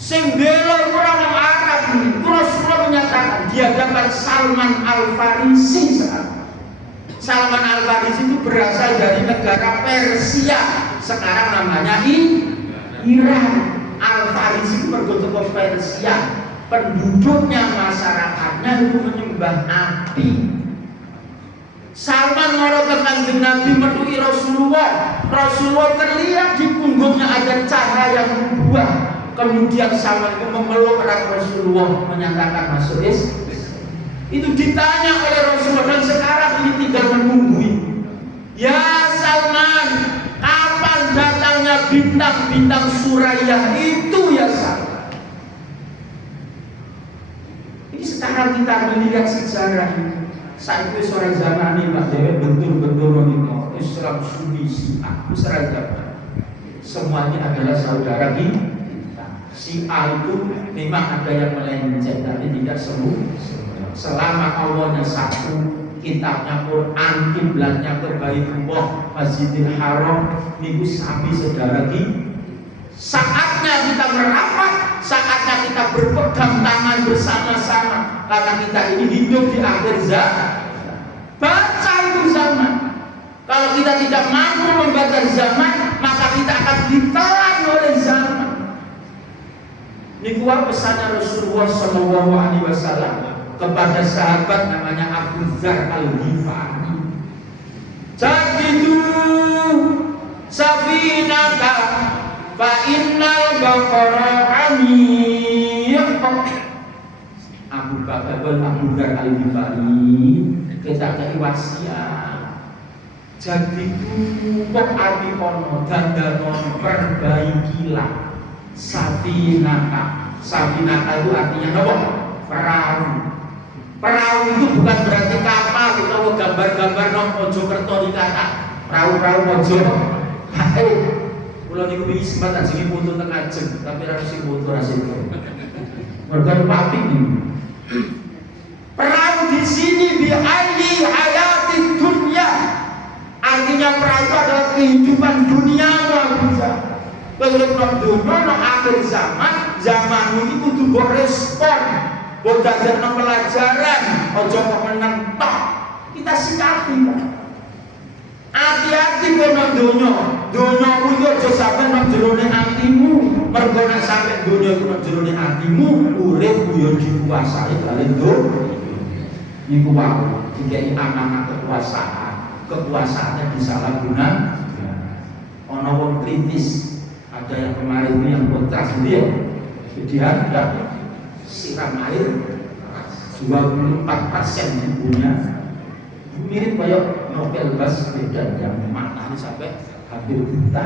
Sing bela orang Arab. Rasulullah menyatakan di hadapan Salman Al-Farisi sekarang. Salman Al-Farisi itu berasal dari negara Persia, sekarang namanya Iran. Al-Farisi itu bergotong Persia, penduduknya, masyarakatnya itu menyembah api. Salman ngorokan Kanjeng Nabi menuhi Rasulullah. Rasulullah terlihat di punggungnya ada cahaya nubuah. Kemudian Salman itu memeluk erat Rasulullah, menyatakan masuk Islam. Itu ditanya oleh Rasulullah dan sekarang ini tinggal menunggu. Ya Salman, kapan datangnya bintang-bintang Suraya itu ya Salman? Ini sekarang kita melihat sejarah ini. Saat itu sore zaman ini Pak Dewi betul-betul ini Islam Sunni Syiah Israel zaman. Semuanya adalah saudara kita. Syiah itu memang ada yang melenceng tapi tidak semua. Selama Allahnya satu, kitabnya Quran, kiblatnya ke Baitullah, Masjidil Haram, niku sami saudara kita. Saatnya kita merapat, saatnya kita berpegang tangan bersama-sama, karena kita ini hidup di akhir zaman. Baca itu zaman. Kalau kita tidak mampu membaca zaman, maka kita akan ditelan oleh zaman. Niku pesannya Rasulullah SAW kepada sahabat namanya Abu Dzar Al-Ghifari. Jahidu safinaka fa innal baqara amiq. Abu Dzar Al-Ghifari kita kei wasiat. Jahidu kok api ono dandano perbaikilah safinaka. Safinaka itu artinya apa? Perahu. Perahu itu bukan berarti kapal atau gambar-gambar nang Mojokerto dikata perahu-perahu Mojo. Kula niku wingi sempat ajenge foto teng Ajeng, tapi ra sing foto ra sing. Mergo papi niku. Perahu di sini bi ayyi hayati dunya. Artinya perahu itu adalah kehidupan dunia manusia. Kalau nang dunia nang akhir zaman ini kudu mbok respon. Mbok dadekno pelajaran, aja kok meneng tok. Kita sikapi, Pak. Hati-hati kowe nang donya. Donyamu iki aja sampe nang jerone atimu. Mergo nek sampe donya iku nang jerone atimu, urip yo dikuasai kali donya. Iku wae dikei amanah kekuasaannya disalahgunakan. Ono wong kritis, ada yang kemarin ini yang kontras dia dihadap siram air 24% ibunya mirip kayak novel Baswedan yang maknanya sampai hampir buta.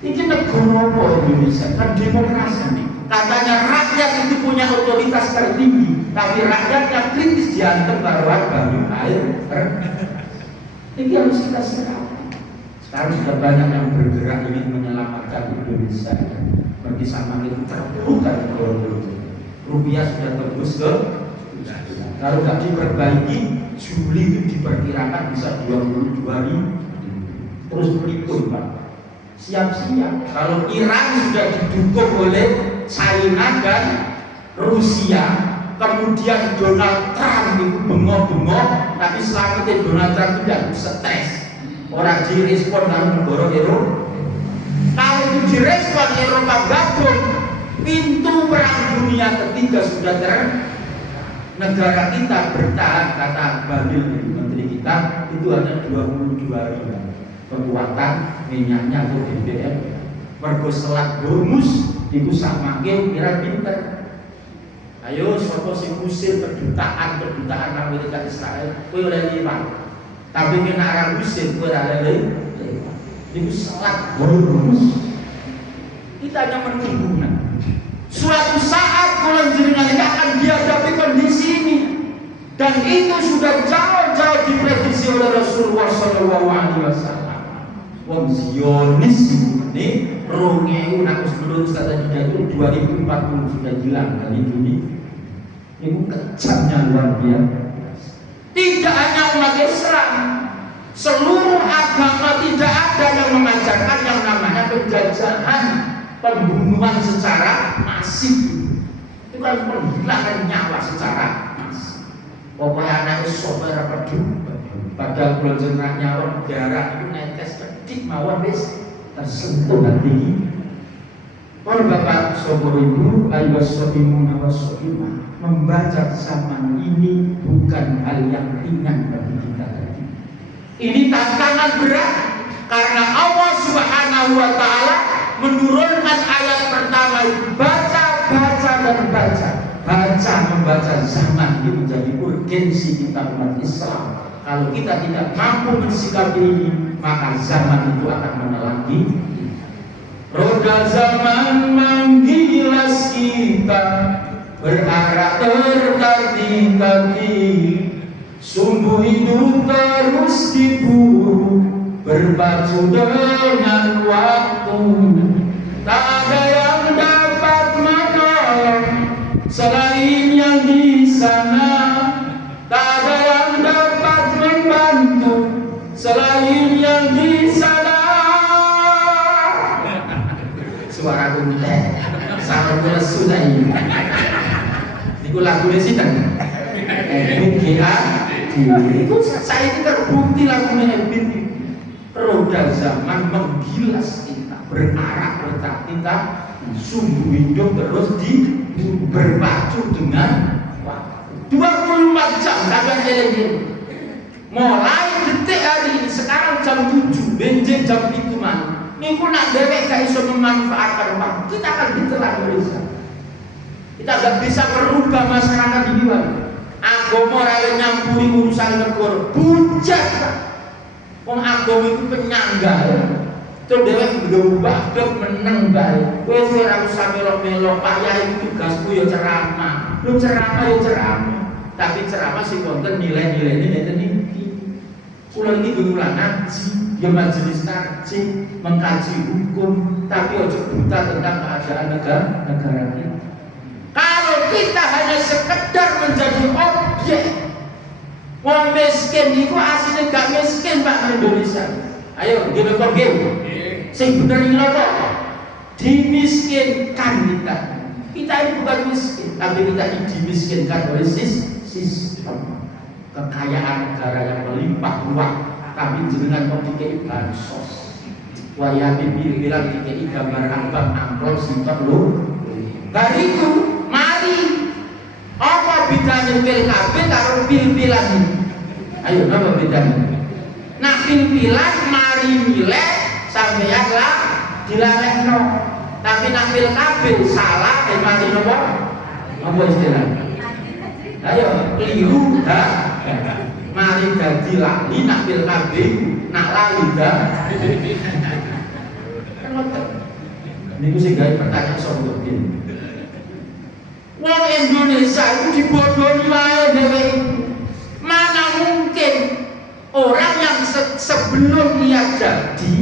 Ini negara apa Indonesia? Kan demokrasi. Katanya rakyat itu punya otoritas tertinggi, tapi rakyatnya kritis diantem taruhan banyu air. Ini harus kita serahkan. Sekarang sudah banyak yang bergerak ingin menyelamatkan Indonesia. Bagi sama itu terpuruk dari rupiah sudah tembus ke. Kalau nggak diperbaiki, Juli itu diperkirakan bisa 22.000. Terus berikut, Pak. Siap-siap. Kalau Iran sudah didukung oleh China dan Rusia, kemudian Donald Trump itu bengok-bengok, tapi selama itu Donald Trump tidak stres. Orang direspon dalam negara Eropa. Kalau itu direspon Eropa gabung, pintu perang dunia ketiga sudah negara kita bertahan, kata Babil menteri kita itu hanya 22.000 kekuatan minyaknya atau BBM. Mergo Selat Hormuz itu samakin kira pinter. Ayo sapa sing ngusir kedutaan Amerika Israel kowe oleh liwat. Tapi kena arah usir kowe ora oleh liwat. Itu Selat Hormuz. Kita hanya menunggu. Suatu saat kalau jenengan ini akan dihadapi kondisi ini, dan itu sudah jauh-jauh diprediksi oleh Rasulullah SAW. Wong Zionis ini rongeu nak menurut kata dia itu 2040 sudah hilang dari dunia. Ini kejamnya luar biasa. Tidak hanya umat Islam, seluruh agama tidak ada yang mengajarkan yang namanya penjajahan, pembunuhan secara masif. Itu kan penghilangan nyawa secara masif. Pokoknya anak sopir peduli. Padahal kalau jenah nyawa darah itu netes kedik mawon wis tersentuh hati. Para bapak saudara ibu, ayo sobimu nawasobimah, membaca zaman ini bukan hal yang ringan bagi kita tadi. Ini tantangan berat karena Allah Subhanahu wa Ta'ala menurunkan ayat pertama itu baca membaca zaman ini menjadi urgensi kita umat Islam. Kalau kita tidak mampu mensikapi ini, maka zaman itu akan menelan kita. Roda zaman menggilas kita, berharap terkati-kati, sumbu hidup terus diburu, berpacu dengan waktu. Tak ada yang dapat menolong selain yang di sana. Tak ada yang dapat membantu selain yang di sana. Suara gue sama gue sudah ini. Itu lagunya sih kan. BGA. Itu saya ini terbukti lagunya Ebit. Roda zaman menggilas kita, berarah letak kita, sumbu hidup terus berpacu dengan 24 jam sampai ini. Mulai detik hari ini, sekarang jam 7, benjing jam 7 man. Niku nak dewek gak iso memanfaatkan waktu, kita akan ditelan Indonesia. Kita gak bisa merubah masyarakat ini, Pak. Agama ora nyampuri urusan negara, bujat, Pak. Wong agama itu penyangga. Terus dewek berubah, meneng bae. Kowe ora usah melok-melok, Pak Yai itu tugasku ya ceramah. Lu ceramah ya ceramah. tapi ceramah sing wonten nilai-nilai ini ngeten iki. Kula iki ngulang ngaji, ya majelis takjil, mengkaji hukum, tapi ojo buta tentang keadaan negara kita. Kalau kita hanya sekedar menjadi objek, wong miskin itu aslinya gak miskin Pak Indonesia. Ayo, gini kok game. Sing bener ini apa? Dimiskinkan kita. Kita ini bukan miskin, tapi kita ini dimiskinkan oleh sistem. Kekayaan negara yang melimpah ruah, tapi jenengan kok dikei bansos. Wayati bilang dikei gambar abang amplop sintok lho. Bariku, mari. Apa bedanya PKB karo pil-pilan ini? Ayo, apa bedanya? Nah, pil-pilan mari milih sampeyan lah dilalekno. Tapi nak PKB salah mari nopo? Apa istilahnya? Ayo, keliru dah. Mari dadi lali nak PKB, nak lali dah. Niku sing gawe pertanyaan soal ini. Wong Indonesia itu dibodohi wae dhewe. Mana mungkin orang yang sebelum dia jadi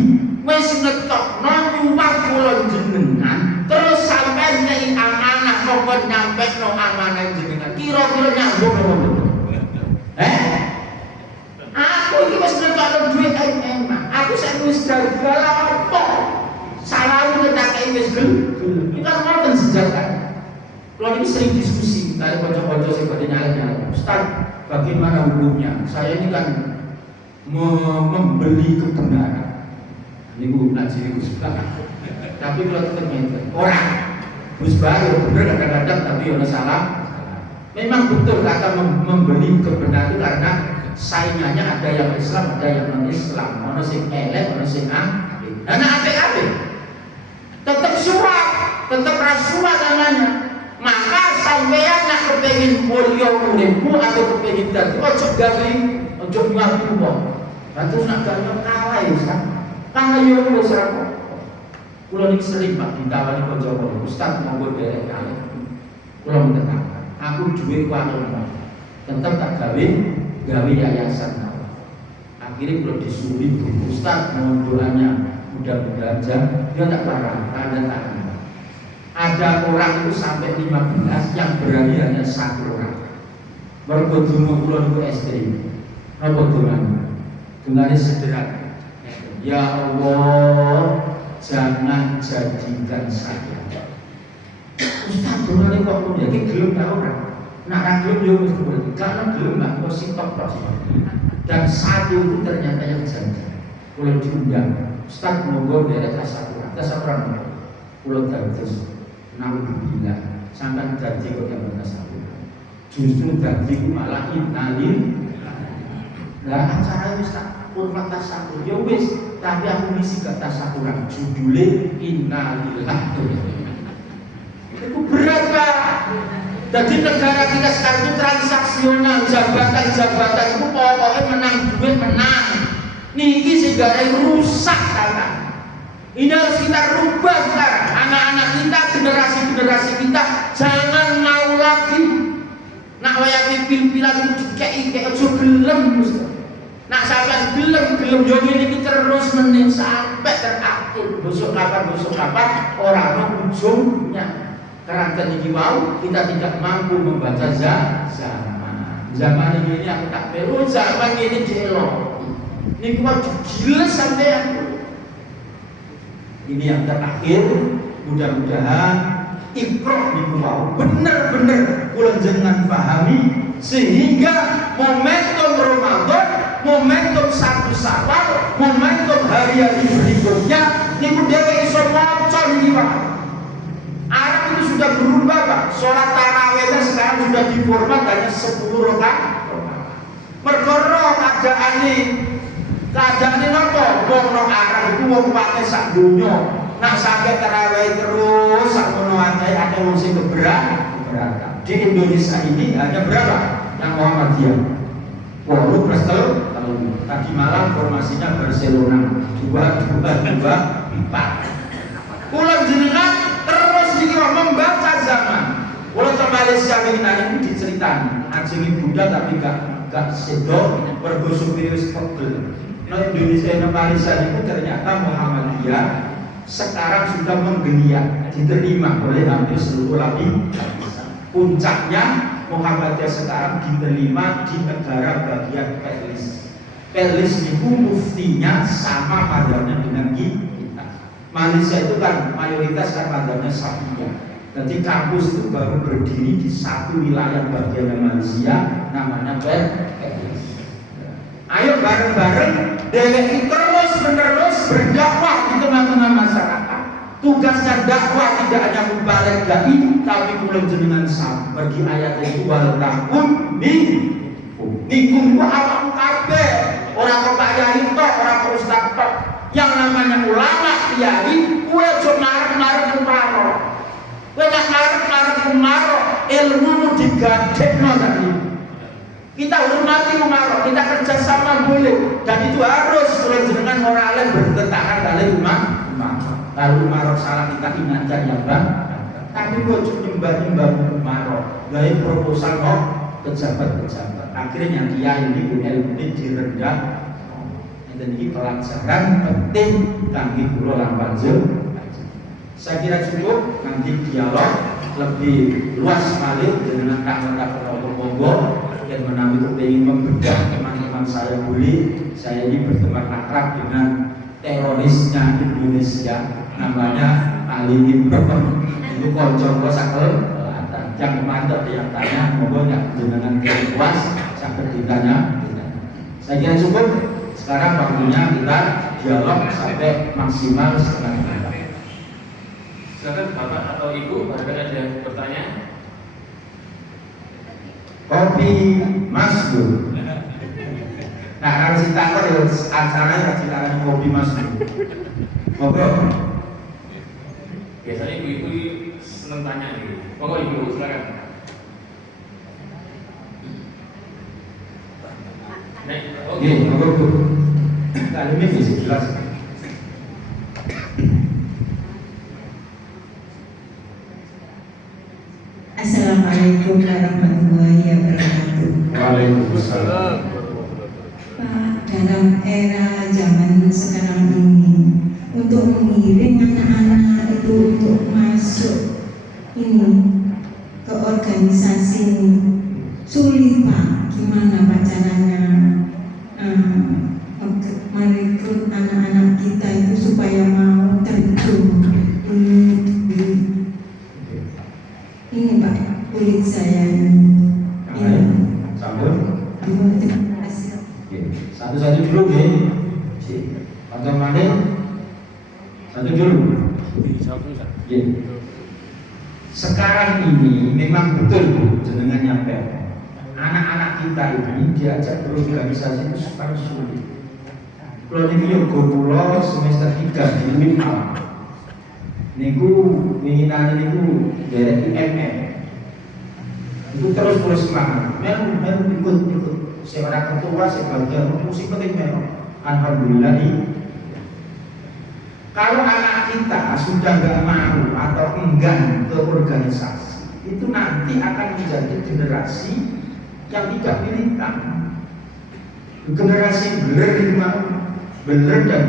wis ngetokno nyuwah kula jenengan terus sampai nyai amanah monggo nyampekno amanah jenengan. Kira-kira nyambung apa mboten? Aku iki wis ngetokno duit enak. Aku saiki wis gagal apa? Salah ngetakake wis gelem. Iki kan wonten sejarah. Kalau ini sering diskusi, tadi kocok-kocok saya pada nyala-nyala. Ustaz, bagaimana hukumnya? Saya ini kan membeli kebenaran. Ini gue ngaji ini gue suka. Tapi kalau ternyata orang Gus Baru benar kadang-kadang tapi ada salah. Memang betul kata membeli kebenaran itu karena saingannya ada yang Islam, ada yang non-Islam. Ono sing elek, ono sing apik. Karena apik-apik. Tetap suap, tetap rasuah namanya. Maka sampeyan nak kepengin mulya uripmu atau kepengin dadi ojo gawe ojo ngaku wong. Lah terus nak gawe kalah ya Ustaz. Kalah yo wis ora. Kula niki sering Pak ditawani kanca-kanca, Ustaz monggo derek kalih. Kula mboten aku duwe kuwi tetep tak gawe yayasan. Akhirnya kula disuruh Ustaz mohon doanya mudah-mudahan dia tak parah, tanda tangan. Ada orang itu sampai 15 yang berani hanya satu orang. Mergo dungo kula niku ekstrim. Apa dungane? Dungane sederhana. Ya Allah, jangan jadikan saya. Ustaz dungane kok ngono iki gelem ta ora? Nek ra gelem yo wis kuwi. Karena gelem lah kok sitok tok. Dan satu itu ternyata yang janji. Kula diundang. Ustaz monggo derek tasawuf. Tasawuf. Kula dados Alhamdulillah, sampai janji kok yang bertasawuf. Justru janji malah innalil. Nah acara wis tak hormat tasawuf. Ya wis, tapi aku ngisi gak tasawuran. Judule innalillah. Itu berat Pak. Jadi negara kita sekarang itu transaksional, jabatan-jabatan itu pokoknya menang duit menang. Niki segala rusak kan. Ini harus kita rubah sekarang. Anak-anak kita, generasi-generasi kita jangan mau lagi. Nak wayang pil-pilan itu dikei-kei aja gelem. Nak sampean gelem yo ngene terus mending sampai terakhir. Besok kapan ora ono ujungnya. Kerangka iki wau kita tidak mampu membaca zaman. Zaman ini aku tak perlu zaman ini dielok. Niku wae gila sampean. Ini yang terakhir, mudah-mudahan ikrah niku wau bener-bener kula jenengan pahami sehingga momentum Ramadan, momentum satu Syawal, momentum hari-hari berikutnya niku dhewe iso maca niki Pak. Arab itu sudah berubah Pak. Salat tarawih sekarang sudah diformat hanya 10 rakaat. Mergo keadaane napa? Wong nang Arab iku wong kuwate sak donya. Nak sampai tarawih terus sak ngono akeh wong sing keberatan. Di Indonesia ini hanya berapa? Yang Muhammadiyah. 8 tahun. Tadi malam formasinya Barcelona 2-2-2-4. Kula jenengan terus dikira membaca zaman. Kula kembali Malaysia ini diceritani ajeng Buddha tapi gak sedok mergo supir wis pegel. Indonesia Malaysia itu ternyata Muhammadiyah sekarang sudah menggeliat, diterima oleh hampir seluruh lapisan. Puncaknya Muhammadiyah sekarang diterima di negara bagian Perlis. Perlis itu muftinya sama madhabnya dengan kita. Malaysia itu kan mayoritas kan madhabnya Syafi'iyah. Jadi kampus itu baru berdiri di satu wilayah bagian Malaysia namanya Perlis. Ayo bareng-bareng DWI terus menerus berdakwah di tengah-tengah masyarakat. Tugasnya dakwah tidak hanya mubalek dai, tapi kula jenengan sam bagi ayat itu wal takun minkum ku awak kabeh, ora kok kiai tok, ora kok ustaz tok. Yang namanya ulama kiai kuwi aja marep-marep kemaro. Kowe nek marep-marep kemaro, ilmumu digadekno tadi. Kita hormati umaro, kita kerjasama boleh, dan itu harus oleh jenengan moralnya bertentangan kali umaro. Kalau umaro salah kita ingatkan ya bang, tapi kok nyembah-nyembah umaro, gaya proposal kok pejabat-pejabat. Akhirnya dia ini ilmu ini direndah. Dan ini pelajaran penting kami pulau Lambanjel. Saya kira cukup, nanti dialog lebih luas sekali dengan kata-kata monggo. Dan menambil ingin membedah teman-teman saya boleh, saya ini berteman akrab dengan terorisnya Indonesia namanya Ali Imran. Itu konco sakel yang mantap yang tanya monggo nggak dengan luas sampai ditanya. Saya kira cukup. Sekarang waktunya kita dialog sampai maksimal setengah jam. Silakan Bapak atau Ibu, barangkali ada yang bertanya. Kopi Masdur. Nah kalau ceritakan ya acaranya ceritakan kopi Masdur. Ngobrol. Biasanya ibu-ibu seneng tanya nih. Pokok Ibu silakan. Oke, ngobrol. Kali ini bisa jelas. Assalamualaikum warahmatullahi wabarakatuh. Waalaikumsalam. Pak, dalam era zaman sekarang ini, untuk mengiring anak-anak itu untuk masuk ini ke organisasi ini sulit Pak. Gimana Pak caranya merekrut anak-anak kita itu supaya mau terjun ini Pak, kulit saya ini. Sambung. Terima kasih. Satu-satu dulu ya. Panjang mana? Satu dulu. Sekarang ini memang betul Bu, jenengan nyampe. Anak-anak kita ini diajak berorganisasi itu paling sulit. Kalau ini yoga pulau semester 3 di UIN. Niku winginan niku dari IMM itu terus semangat melu ikut seorang ketua sebagian musik penting melu. Alhamdulillah nih kalau anak kita sudah nggak mau atau enggan ke organisasi itu nanti akan menjadi generasi yang tidak militan, generasi beler itu mau beler dan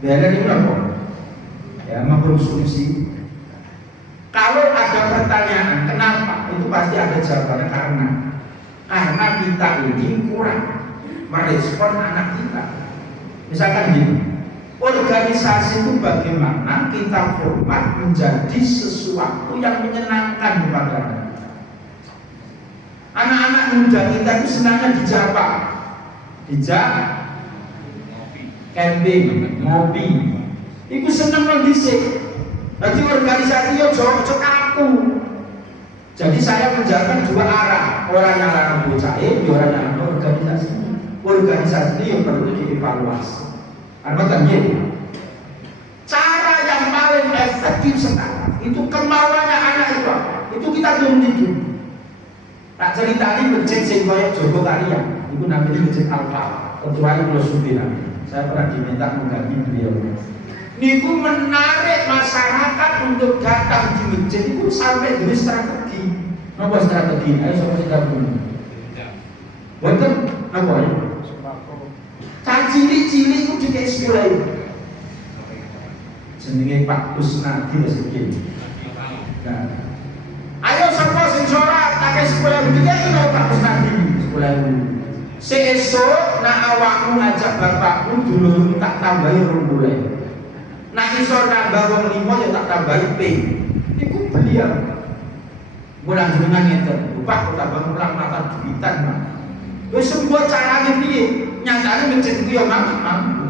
beler itu apa? Ya, mengkonsumsi. Kalau ada pertanyaan kenapa, itu pasti ada jawabannya karena kita ini kurang merespon anak kita. Misalkan gini, organisasi itu bagaimana kita format menjadi sesuatu yang menyenangkan kepada anak. Anak-anak muda kita itu senangnya dijak, camping, ngopi. Iku seneng nang dhisik. Dadi organisasi yo ojo aku. Jadi saya menjalankan dua arah. Orang yang larang bocah, orang yang organisasi. Organisasi ini yang perlu dievaluasi. Karena kan cara yang paling efektif sekarang itu kemauannya anak itu kita turun itu. Tak cerita ini masjid sing koyo Joko Karya. Itu namanya masjid Alfa. Ketua Ibu Supina. Saya pernah diminta mengganti beliau. niku menarik masyarakat untuk datang di masjid itu sampai dari strategi. Napa strategi? Ayo sapa sing gabung. Wonten napa ya? Cilik-cilik itu dikek sekolah. Jenenge Pak Kusnadi Rezeki. Nah, ayo sapa sing sholat pakai sekolah dikek karo Pak Kusnadi sekolah dulu. Seesuk nak awakmu ngajak bapakmu dulurmu tak tambahi 20. Nak iso nambah wong 5 ya tak tambahi P. Iku beliau. Mulah jenengan ngeten, Pak kok tambah mulang mata duitan, Pak. Wis semua carane piye? Nyatane masjid ku yo mampu.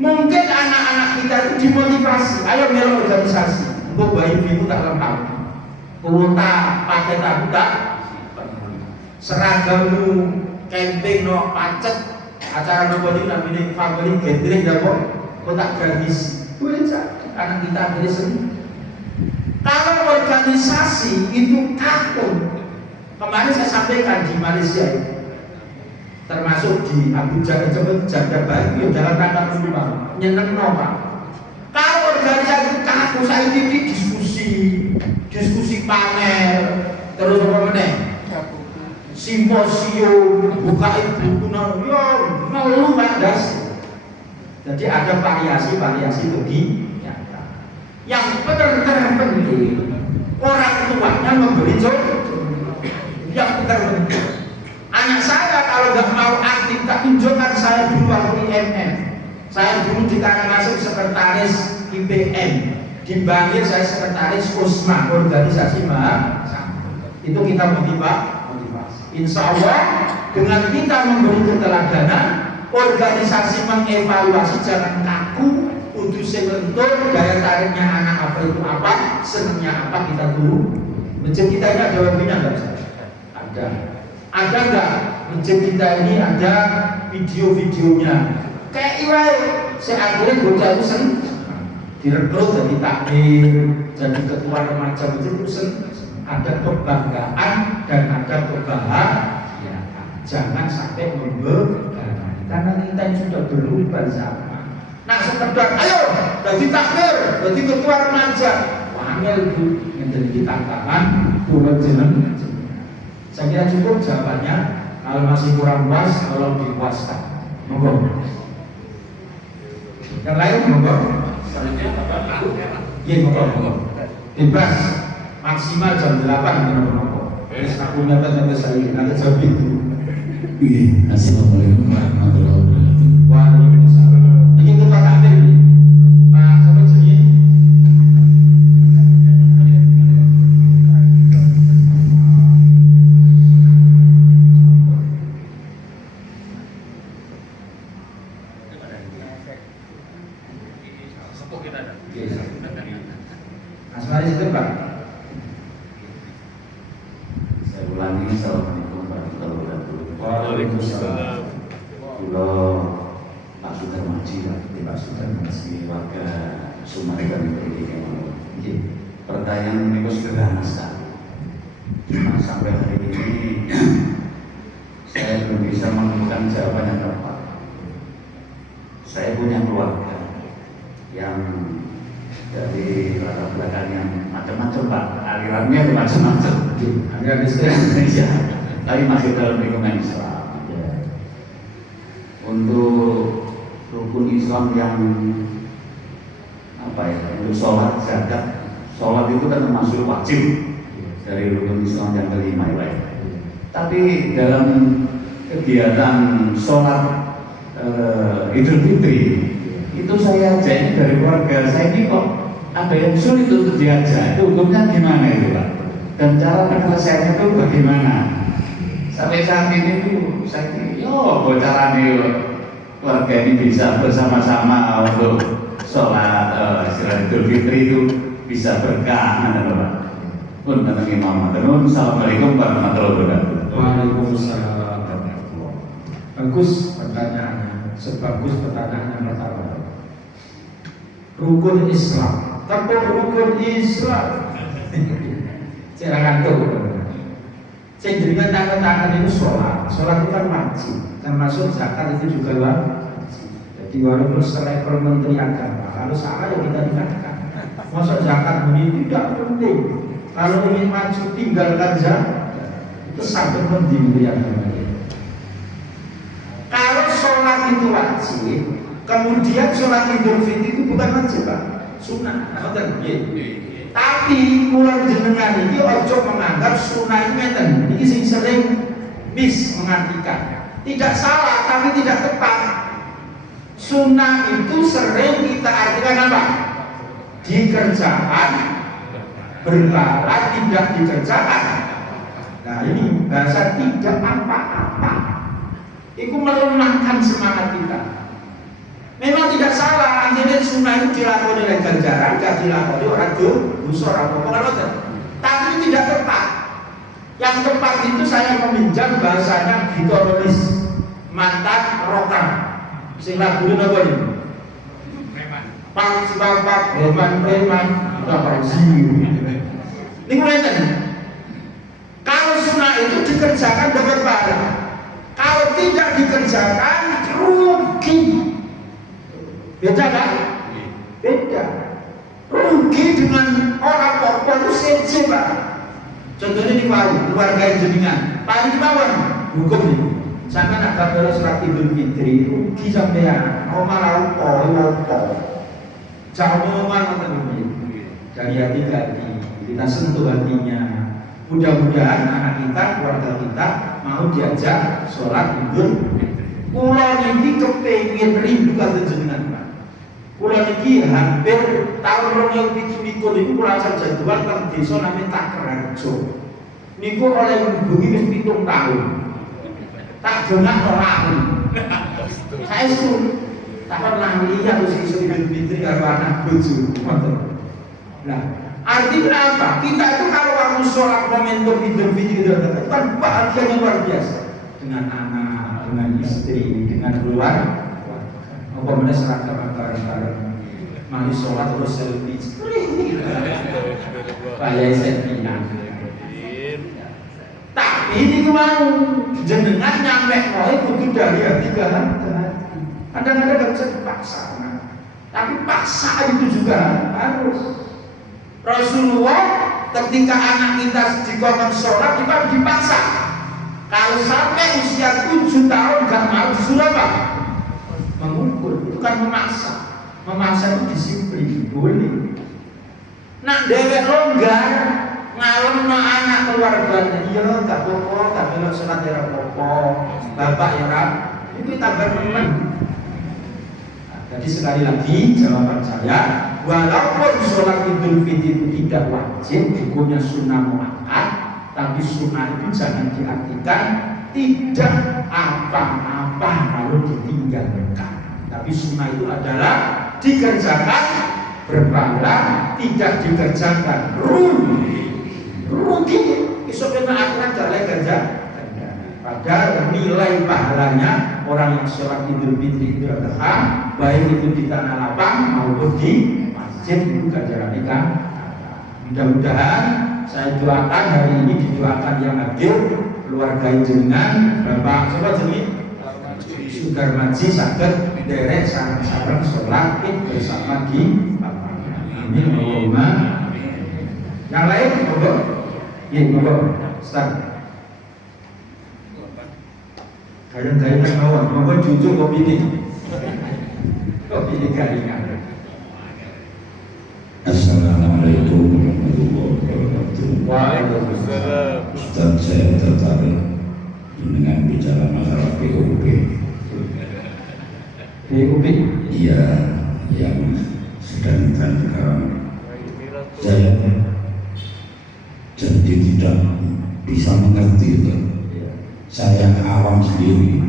Mungkin anak-anak kita itu dimotivasi, ayo melu organisasi. Engko bayi ibu tak lengkap. Kuota paket aku tak seragammu camping no pacet acara nopo iki namine family gathering dapo kok tak gratis. Boleh anak kita akhirnya senang. Kalau organisasi itu kaku. Kemarin saya sampaikan di Malaysia, termasuk di Abuja, Jakarta Barat, dalam rangka penumpang, nyeneng Pak. Kalau organisasi kaku, saya ini diskusi pamer, terus apa meneh? Simposium, buka buku, yo ngeluh das. Jadi ada variasi bagi yang terpenting orang tuanya memberi contoh yang terpenting. Anak saya kalau nggak mau aktif, tak tunjukkan saya dulu waktu IMM. Saya dulu di Karangasem sekretaris IPM, di Bangil saya sekretaris OSMA, organisasi mahasiswa. Itu kita motivasi. Insya Allah dengan kita memberi keteladanan, organisasi mengevaluasi jangan kaku. Untuk selentur daya tariknya anak apa itu apa, senangnya apa kita tunggu. Masjid kita ini ada webnya nggak? Ada nggak? Masjid kita ini ada video-videonya. Kayak iwai, saya akhirnya bocah itu senang. Direkrut jadi takmir, jadi ketua remaja masjid itu ada kebanggaan dan ada kebahagiaan. Jangan sampai membebani karena kita yang sudah berubah zaman. Nah sekedar ayo jadi takmir, jadi ketua remaja. Wangel itu menjadi tantangan buat jeneng. Saya kira cukup jawabannya. Kalau masih kurang puas, tolong dipuaskan. Monggo. Yang lain monggo. Selanjutnya apa? Iya monggo. Bebas maksimal jam 8 monggo. Aku dapat sampai saya ada jam itu. Assalamualaikum warahmatullahi wabarakatuh. Waalaikumsalam. Ini kita takmir ini. Pak siapa jadi? Asmari situ Pak. Saya ulangi, assalamualaikum warahmatullahi wabarakatuh. Waalaikumsalam. Kulo Pak Sudarmaji, Pak Sudarmaji, warga Sumatera Utara. Pertanyaan ini sederhana sekali. Cuma sampai hari ini saya belum bisa menemukan jawaban yang tepat. Saya punya keluarga yang dari latar belakang yang macam-macam Pak, alirannya macam-macam. Aliran Islam. Ya, tapi masih dalam lingkungan Islam. Ya. Untuk rukun Islam yang apa ya, untuk sholat, zakat, sholat itu kan termasuk wajib dari rukun Islam yang kelima ya. Tapi dalam kegiatan sholat Idul Fitri itu saya ajak dari keluarga saya ini kok ada yang sulit untuk diajak, itu hukumnya gimana itu Pak? Dan cara penyelesaiannya itu bagaimana? Sampai saat ini tuh saya kira, yo caranya keluarga ini bisa bersama-sama untuk sholat Idul Fitri itu bisa berkah, mana Pak? Pun datang Imam Matenun. Assalamualaikum warahmatullahi wabarakatuh. Waalaikumsalam warahmatullahi. Bagus pertanyaannya, sebagus pertanyaan yang pertama. Rukun Islam, tepuk rukun Islam. Silakan tuh. Saya jadikan tangan-tangan itu sholat. Sholat itu kan wajib, termasuk zakat itu juga wajib. Jadi walaupun selevel menteri agama, kalau salah ya kita dikatakan. Masa zakat ini tidak penting. Kalau ingin maju tinggalkan zakat. Itu sangat penting menteri agama. Kalau sholat itu wajib, kemudian sholat Idul Fitri itu bukan wajib, Pak, sunnah. Tapi mulai jenengan ini ojo menganggap sunnah itu ngeten. Ini sering mengartikan. Tidak salah, tapi tidak tepat. Sunnah itu sering kita artikan apa? Dikerjakan, berpahala, tidak dikerjakan. Nah ini bahasa tidak apa-apa. Itu melemahkan semangat kita. Memang tidak salah, anjene sunnah itu dilakoni oleh ganjaran, gak dilakoni orang dosa atau apa. Tapi tidak tepat. Yang tepat itu saya meminjam bahasanya Gitorolis mantan rokan. Sing lagu apa ini? Pak bapak preman kita bersiu. Ini ngeten. Kalau sunnah itu dikerjakan dapat pahala. Kalau tidak dikerjakan rugi. Beda kan? Beda. Rugi dengan orang korban itu sensi, Pak. Contohnya ini keluarga jenengan. Paling kemauan hukum ini. Sama nak gambar surat Idul Fitri itu rugi sampean. Omah laupo. Jangan ngomongan dari hati-hati. Kita sentuh hatinya. Mudah-mudahan anak kita, keluarga kita mau diajak sholat Idul Fitri. Kula niki kepengin rindu kaliyan jenengan, Pak. Kula niki hampir tahun 2017 niku kula ajak jadwal teng desa namanya Takerarjo. Niku oleh hubungi wis 7 tahun. Tak dongak ora. Saya sun tak pernah lihat terus Idul Fitri karo anak bojo. Nah, artinya apa? Kita itu kalau waktu sholat momentum Idul Fitri itu kan bahagianya luar biasa dengan anak, dengan istri, dengan keluarga. Apa mana seragam bareng-bareng, mari sholat terus selfie. Bayar selfie. Tapi ini mau jenengan nyampe kudu dari hati ke hati. Kadang-kadang nggak bisa dipaksa. Tapi paksa itu juga harus. Rasulullah ketika anak kita dikongkon sholat itu dipaksa. Kalau sampai usia 7 tahun nggak mau disuruh apa? Mengukur, itu kan memaksa. Memaksa itu disiplin, boleh. Nak dewek longgar, ngalem no anak keluarganya, iya nggak apa-apa, tapi lo sholat ya apa-apa, bapak ya kan, itu tambah teman. Jadi sekali lagi jawaban saya, walaupun sholat Idul Fitri itu tidak wajib, hukumnya sunnah muakkad, tapi sunnah itu jangan diartikan tidak apa-apa kalau ditinggalkan. Tapi sunnah itu adalah dikerjakan berpahala, tidak dikerjakan rugi. Esok kena akhirat jalai kerja. Padahal nilai pahalanya orang yang sholat Idul Fitri itu adalah baik itu di tanah lapang maupun di masjid itu ganjaran ikan. Mudah-mudahan saya doakan hari ini didoakan yang hadir keluarga jenengan Bapak coba jeneng Sugar Maji saged derek sareng-sareng sholat Id bersama di amin Allahumma. Yang lain monggo. Nggih monggo. Start. Gaya-gaya mawon, monggo cucuk kopi ini. Kopi ini garingan. Assalamualaikum warahmatullahi wabarakatuh. Waalaikumsalam. Ustaz, saya tertarik dengan bicara masalah PUP. PUP? Iya, yang sedang tren sekarang. Saya jadi tidak bisa mengerti itu. Saya awam sendiri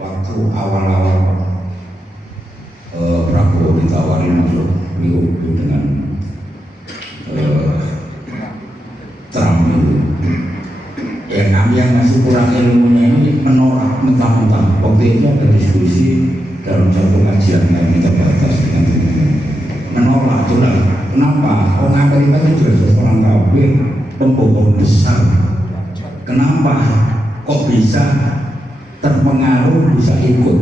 waktu awal-awal Prabowo ditawari masuk PUP dengan Trump itu. Ya kami yang masih kurang ilmunya ini menolak mentah-mentah. Waktu itu ada diskusi dalam satu kajian yang terbatas dengan teman-teman. Menolak itulah kenapa orang Amerika itu jelas orang kafir, pembohong besar. Kenapa kok bisa terpengaruh, bisa ikut?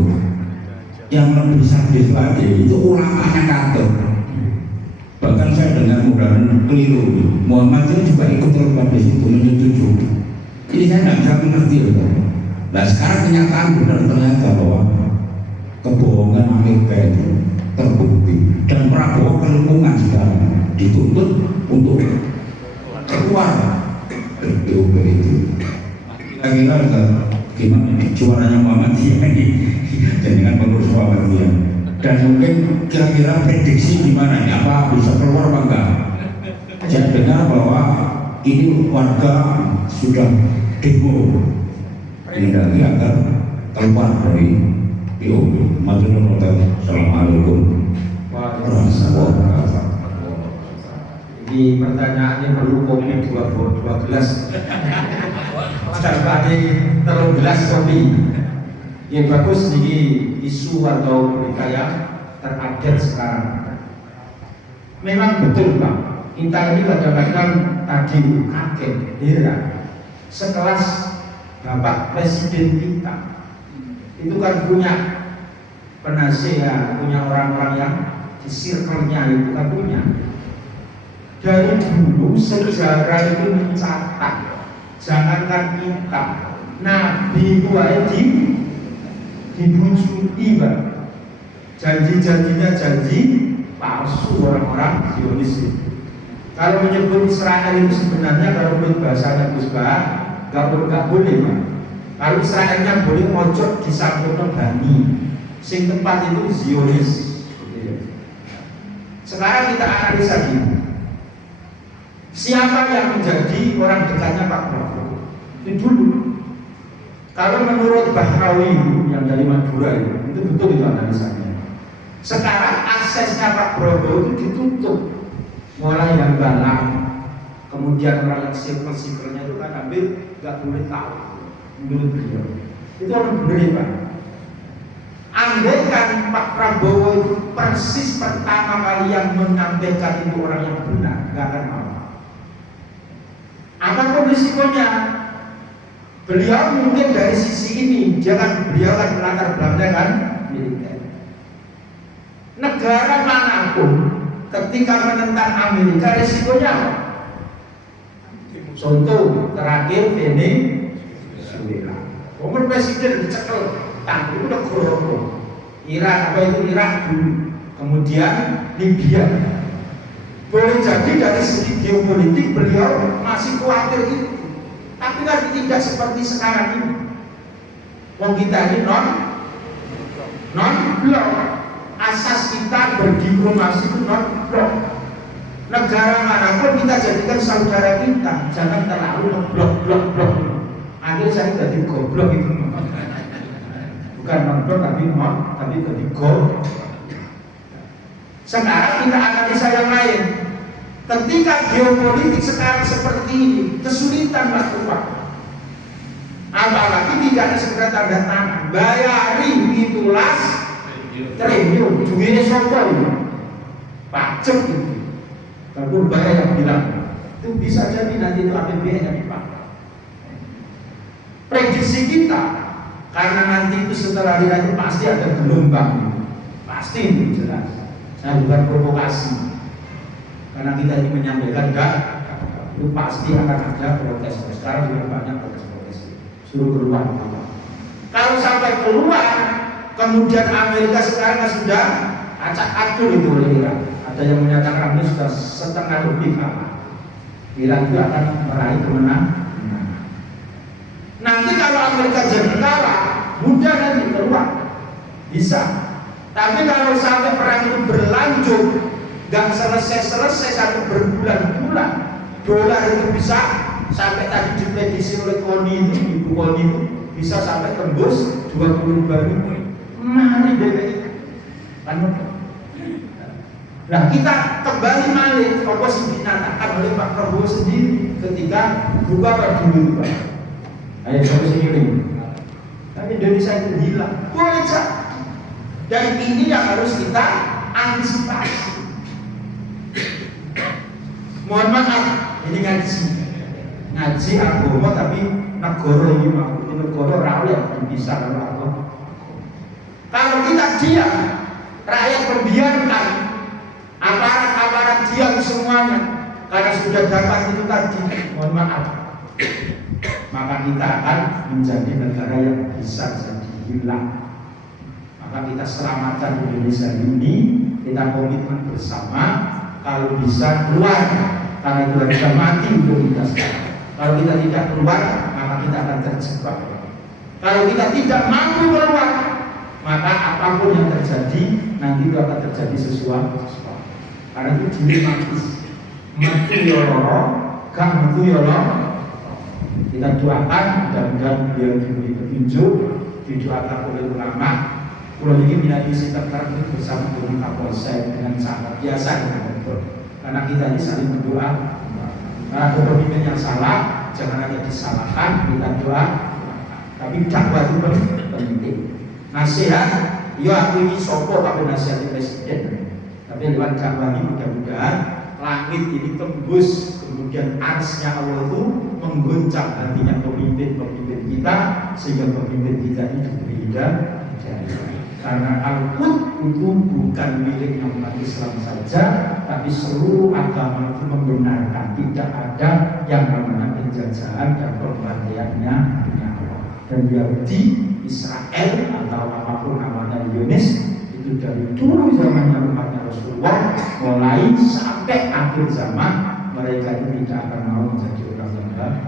yang lebih sadis lagi itu ulamanya Katolik. Bahkan saya dengar mudah-mudahan keliru, Muhammad ini juga ikut terlibat di situ menyetujui. Ini saya nggak bisa mengerti loh. Nah sekarang kenyataan benar ternyata bahwa kebohongan Amerika itu terbukti dan Prabowo kelingkungan sekarang dituntut untuk keluar dari POP itu. Kira-kira gimana nih suaranya Muhammadiyah ini dengan pengurus Muhammadiyah, dan mungkin kira-kira prediksi gimana nih, apa bisa keluar apa enggak? Saya dengar bahwa ini warga sudah demo ini agar keluar dari POP. Maturnuwun. Assalamualaikum warahmatullahi wabarakatuh. Ini pertanyaannya perlu kopi 12 Darbati 13 kopi. Yang bagus ini isu atau berita yang terupdate sekarang. Memang betul Pak, kita ini kadang-kadang tadi kaget, ya. Sekelas Bapak Presiden kita itu kan punya penasehat, punya orang-orang yang di circle-nya itu kan punya. Dari dulu sejarah itu mencatat, jangankan kita, Nabi itu aja dibujui Pak. Janji-janjinya janji palsu orang-orang Zionis. Kalau menyebut Israel itu sebenarnya kalau menurut bahasanya Gus Bah, nggak boleh Pak. Kalau Israelnya boleh mojok di sampurna Bani, sing tempat itu Zionis. Sekarang kita analisa gini. Siapa yang menjadi orang dekatnya Pak Prabowo? Itu dulu. Kalau menurut Bahrawi yang dari Madura itu betul itu analisanya. Sekarang aksesnya Pak Prabowo itu ditutup, mulai yang dalam, kemudian orang yang sipil-sipilnya itu kan hampir nggak boleh tahu menurut beliau. Itu orang benar Pak. Andaikan Pak Prabowo itu persis pertama kali yang menyampaikan itu orang yang benar, nggak akan mau. Apapun risikonya, beliau mungkin dari sisi ini, beliau kan latar belakang kan militer. Negara manapun ketika menentang Amerika risikonya apa? Contoh terakhir Venezuela, umur presiden dicekel, itu udah korupsi. Irak dulu, kemudian Libya. Boleh jadi dari segi geopolitik beliau masih khawatir itu, tapi kan tidak seperti sekarang ini. Wong kita ini non blok, asas kita berdiplomasi itu non blok. Negara manapun kita jadikan saudara kita, jangan terlalu blok. Akhirnya saya jadi goblok itu, bukan non blok tapi jadi goblok. Sekarang kita analisa yang lain. Ketika geopolitik sekarang seperti ini, kesulitan Pak. Apalagi tidak ada segera tanda tangan, bayari 17 triliun, duitnya sopor pajak itu. Kalau bayar yang bilang itu bisa jadi nanti itu APBN yang dipakai. Prediksi kita, karena nanti itu setelah itu pasti ada gelombang, pasti itu jelas. Saya bukan provokasi, karena kita ini menyampaikan itu pasti akan ada protes. Sekarang juga banyak protes. Suruh keluar. Kalau sampai keluar, kemudian Amerika sekarang sudah acak adul itu oleh Iran. Ada yang menyatakan ini sudah setengah lebih kalah. Iran itu akan meraih kemenangan. Nanti kalau Amerika jadi kalah, mudah nanti keluar, bisa. Tapi kalau sampai perang itu berlanjut, gak selesai sampai berbulan-bulan, dolar itu bisa sampai tadi diprediksi oleh Koni itu, Ibu Koni itu bisa sampai tembus 22.000. Mari DPI kan. Nah kita kembali balik apa sih dinyatakan oleh Pak Prabowo sendiri ketika buka dulu Pak. Ayo sampai sini. Tapi Indonesia itu hilang, boleh cak. Dan ini yang harus kita antisipasi. Mohon maaf, ini ngaji agama tapi negara ini negara rakyat bisa kalau Kalau kita diam, rakyat membiarkan, aparat-aparat diam semuanya, karena sudah dapat itu tadi, mohon maaf, maka kita akan menjadi negara yang bisa jadi hilang. Maka kita selamatkan Indonesia ini, kita komitmen bersama, kalau bisa keluar, karena itu harus mati untuk kita sekarang. Kalau kita tidak keluar, maka kita akan terjebak. Kalau kita tidak mampu keluar, maka apapun yang terjadi, nanti itu akan terjadi sesuatu. Karena itu dilematis. Mati yoloro, gak mati yoloro. Kita doakan, mudah-mudahan beliau diberi petunjuk, didoakan oleh ulama. Kalau ini menjadi sikap tertentu bersama dengan Kapolsek dengan sangat biasa karena kita ini saling berdoa. Karena kepemimpinan yang salah jangan hanya disalahkan, kita doa. Tapi dakwah itu penting. Nasihat, ya aku ini sopo tapi nasihat presiden. Tapi lewat dakwah ini mudah-mudahan langit ini tembus, kemudian arsnya Allah itu mengguncang hatinya pemimpin-pemimpin kita sehingga pemimpin kita ini diberi hidayah. Karena Al-Qud itu bukan miliknya umat Islam saja, tapi seluruh agama itu membenarkan tidak ada yang namanya penjajahan dan pembantaiannya Allah. Dan Yahudi, Israel atau apapun namanya Zionis itu dari dulu zamannya umatnya Rasulullah mulai sampai akhir zaman mereka itu tidak akan mau menjadi orang yang baik.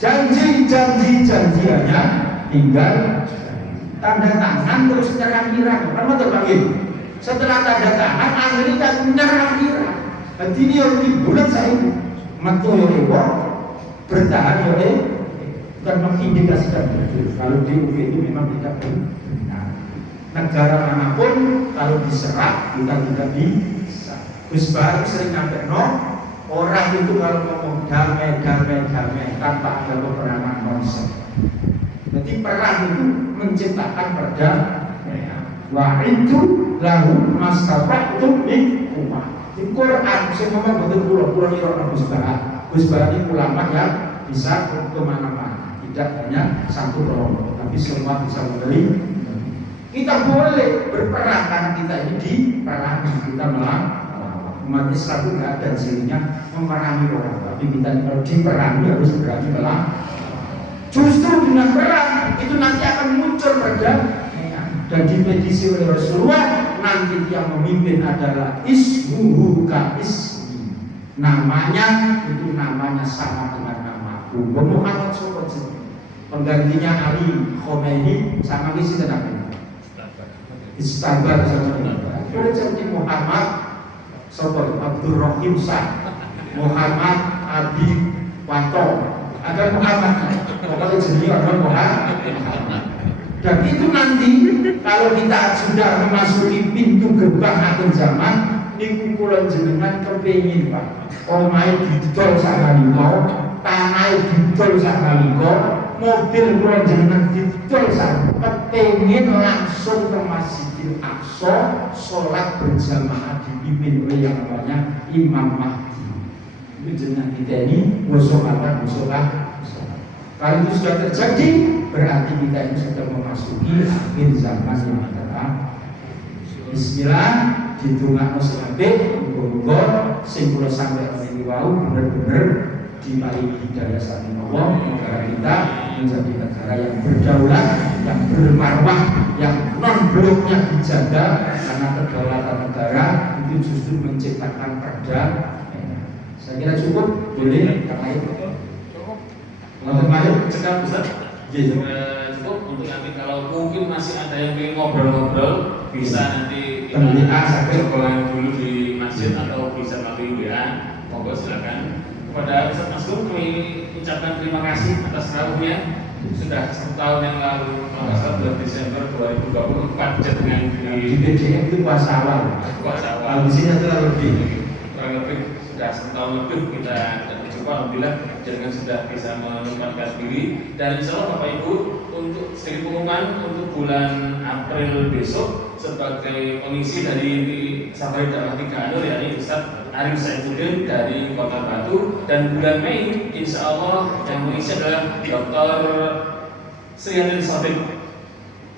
Janji-janjiannya tinggal tanda tangan terus nyerang-nyerang. Kan betul panggil. Setelah tanda tangan Amerika nyerang-nyerang. Jadi ini yang bulan saya metu yang bertahan oleh bukan mengindikasikan betul. Kalau DUP itu memang tidak benar. Negara manapun kalau diserang kita tidak bisa. Gus Bahar sering nyampe orang itu kalau ngomong damai tanpa ada peperangan konsep. Jadi perang itu menciptakan perdamaian. Wa itu lahu mastata'tum min quwwah. Di Quran saya ngomong betul pulau Irak Gus Bahar. Gus Bahar ini ulama yang bisa kemana-mana. Tidak hanya satu kelompok, tapi semua bisa memberi. Kita boleh berperang karena kita ini diperangi, kita melawan. Umat Islam itu tidak ada cirinya memerangi orang, tapi kita kalau diperangi harus berani melawan. Justru dengan perang itu nanti akan muncul perdamaian dan diprediksi oleh Rasulullah nanti yang memimpin adalah ismuhu ka ismi, namanya itu namanya sama dengan namaku. Muhammad SAW penggantinya Ali Khomeini sama isi tenang istabar sama dengan jadi Muhammad Sobol Abdul Rahim Sah Muhammad Abi Wanto ada Muhammad pokoknya jenis orang Muhammad. Dan itu nanti kalau kita sudah memasuki pintu gerbang akhir zaman niku kula jenengan kepengin Pak omahe didol sakalika tanahe didol sakalika mobil kula jenengan didol sakalika kepengin langsung ke Masjidil Aqsa sholat berjamaah dipimpin oleh yang namanya Imam Mahdi. Itu jenengan kita ini musolah. Kalau itu sudah terjadi, berarti kita ini sudah memasuki akhir zaman yang datang. Bismillah, ditungakno sampai muga-muga sing kula sampai ini wau bener-bener diparingi hidayah saking Allah, negara kita menjadi negara yang berdaulat, yang bermarwah, yang non bloknya dijaga karena kedaulatan negara itu justru menciptakan perdamaian. Saya kira cukup, boleh karena itu. Kemarin cekap Ustaz, cukup untuk nanti kalau mungkin masih ada yang ingin ngobrol-ngobrol bisa nanti kita coba dulu di masjid atau bisa melalui WA. Monggo silakan. Kepada Ustaz Maskur kami ucapkan terima kasih atas rawuhnya. Sudah 1 tahun yang lalu, kalau bulan Desember 2024 dengan di PDM itu puasa awal. Di sini itu lebih kurang lebih sudah 1 tahun lebih kita alhamdulillah jangan sudah bisa menempatkan diri dan insya Allah Bapak Ibu untuk segi pengumuman untuk bulan April besok sebagai pengisi dari Safari Dakwah 3 Anur yakni Ustaz Arif Saifuddin dari Kota Batu dan bulan Mei insya Allah yang mengisi adalah Dr. Sriatin Sabit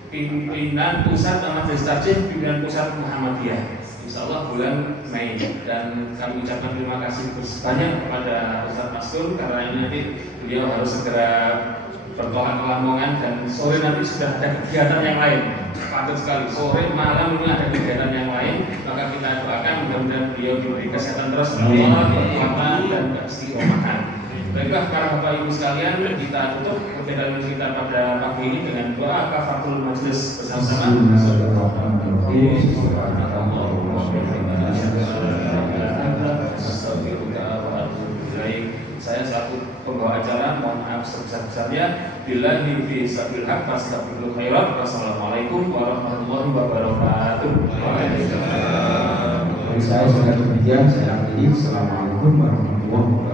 pimpinan pusat Majelis Takjih, pimpinan pusat Muhammadiyah. Insya Allah bulan Mei, dan kami ucapkan terima kasih banyak kepada Ustadz Mastur karena ini nanti beliau harus segera bertolak ke Lamongan, dan sore nanti sudah ada kegiatan yang lain. Patut sekali, sore malam ini ada kegiatan yang lain, maka kita doakan mudah-mudahan beliau diberi kesehatan terus, Allah, kekuatan dan keistiqomahan. Baiklah para Bapak Ibu sekalian, kita tutup kegiatan kita pada pagi ini dengan doa kafaratul majelis bersama-sama. Saya selaku pembawa acara mohon maaf sebesar-besarnya. Billahi fi sabil haq fastaghfirul khairat. Wassalamualaikum warahmatullahi wabarakatuh. Saya sudah demikian, saya akhiri. Assalamualaikum warahmatullahi wabarakatuh.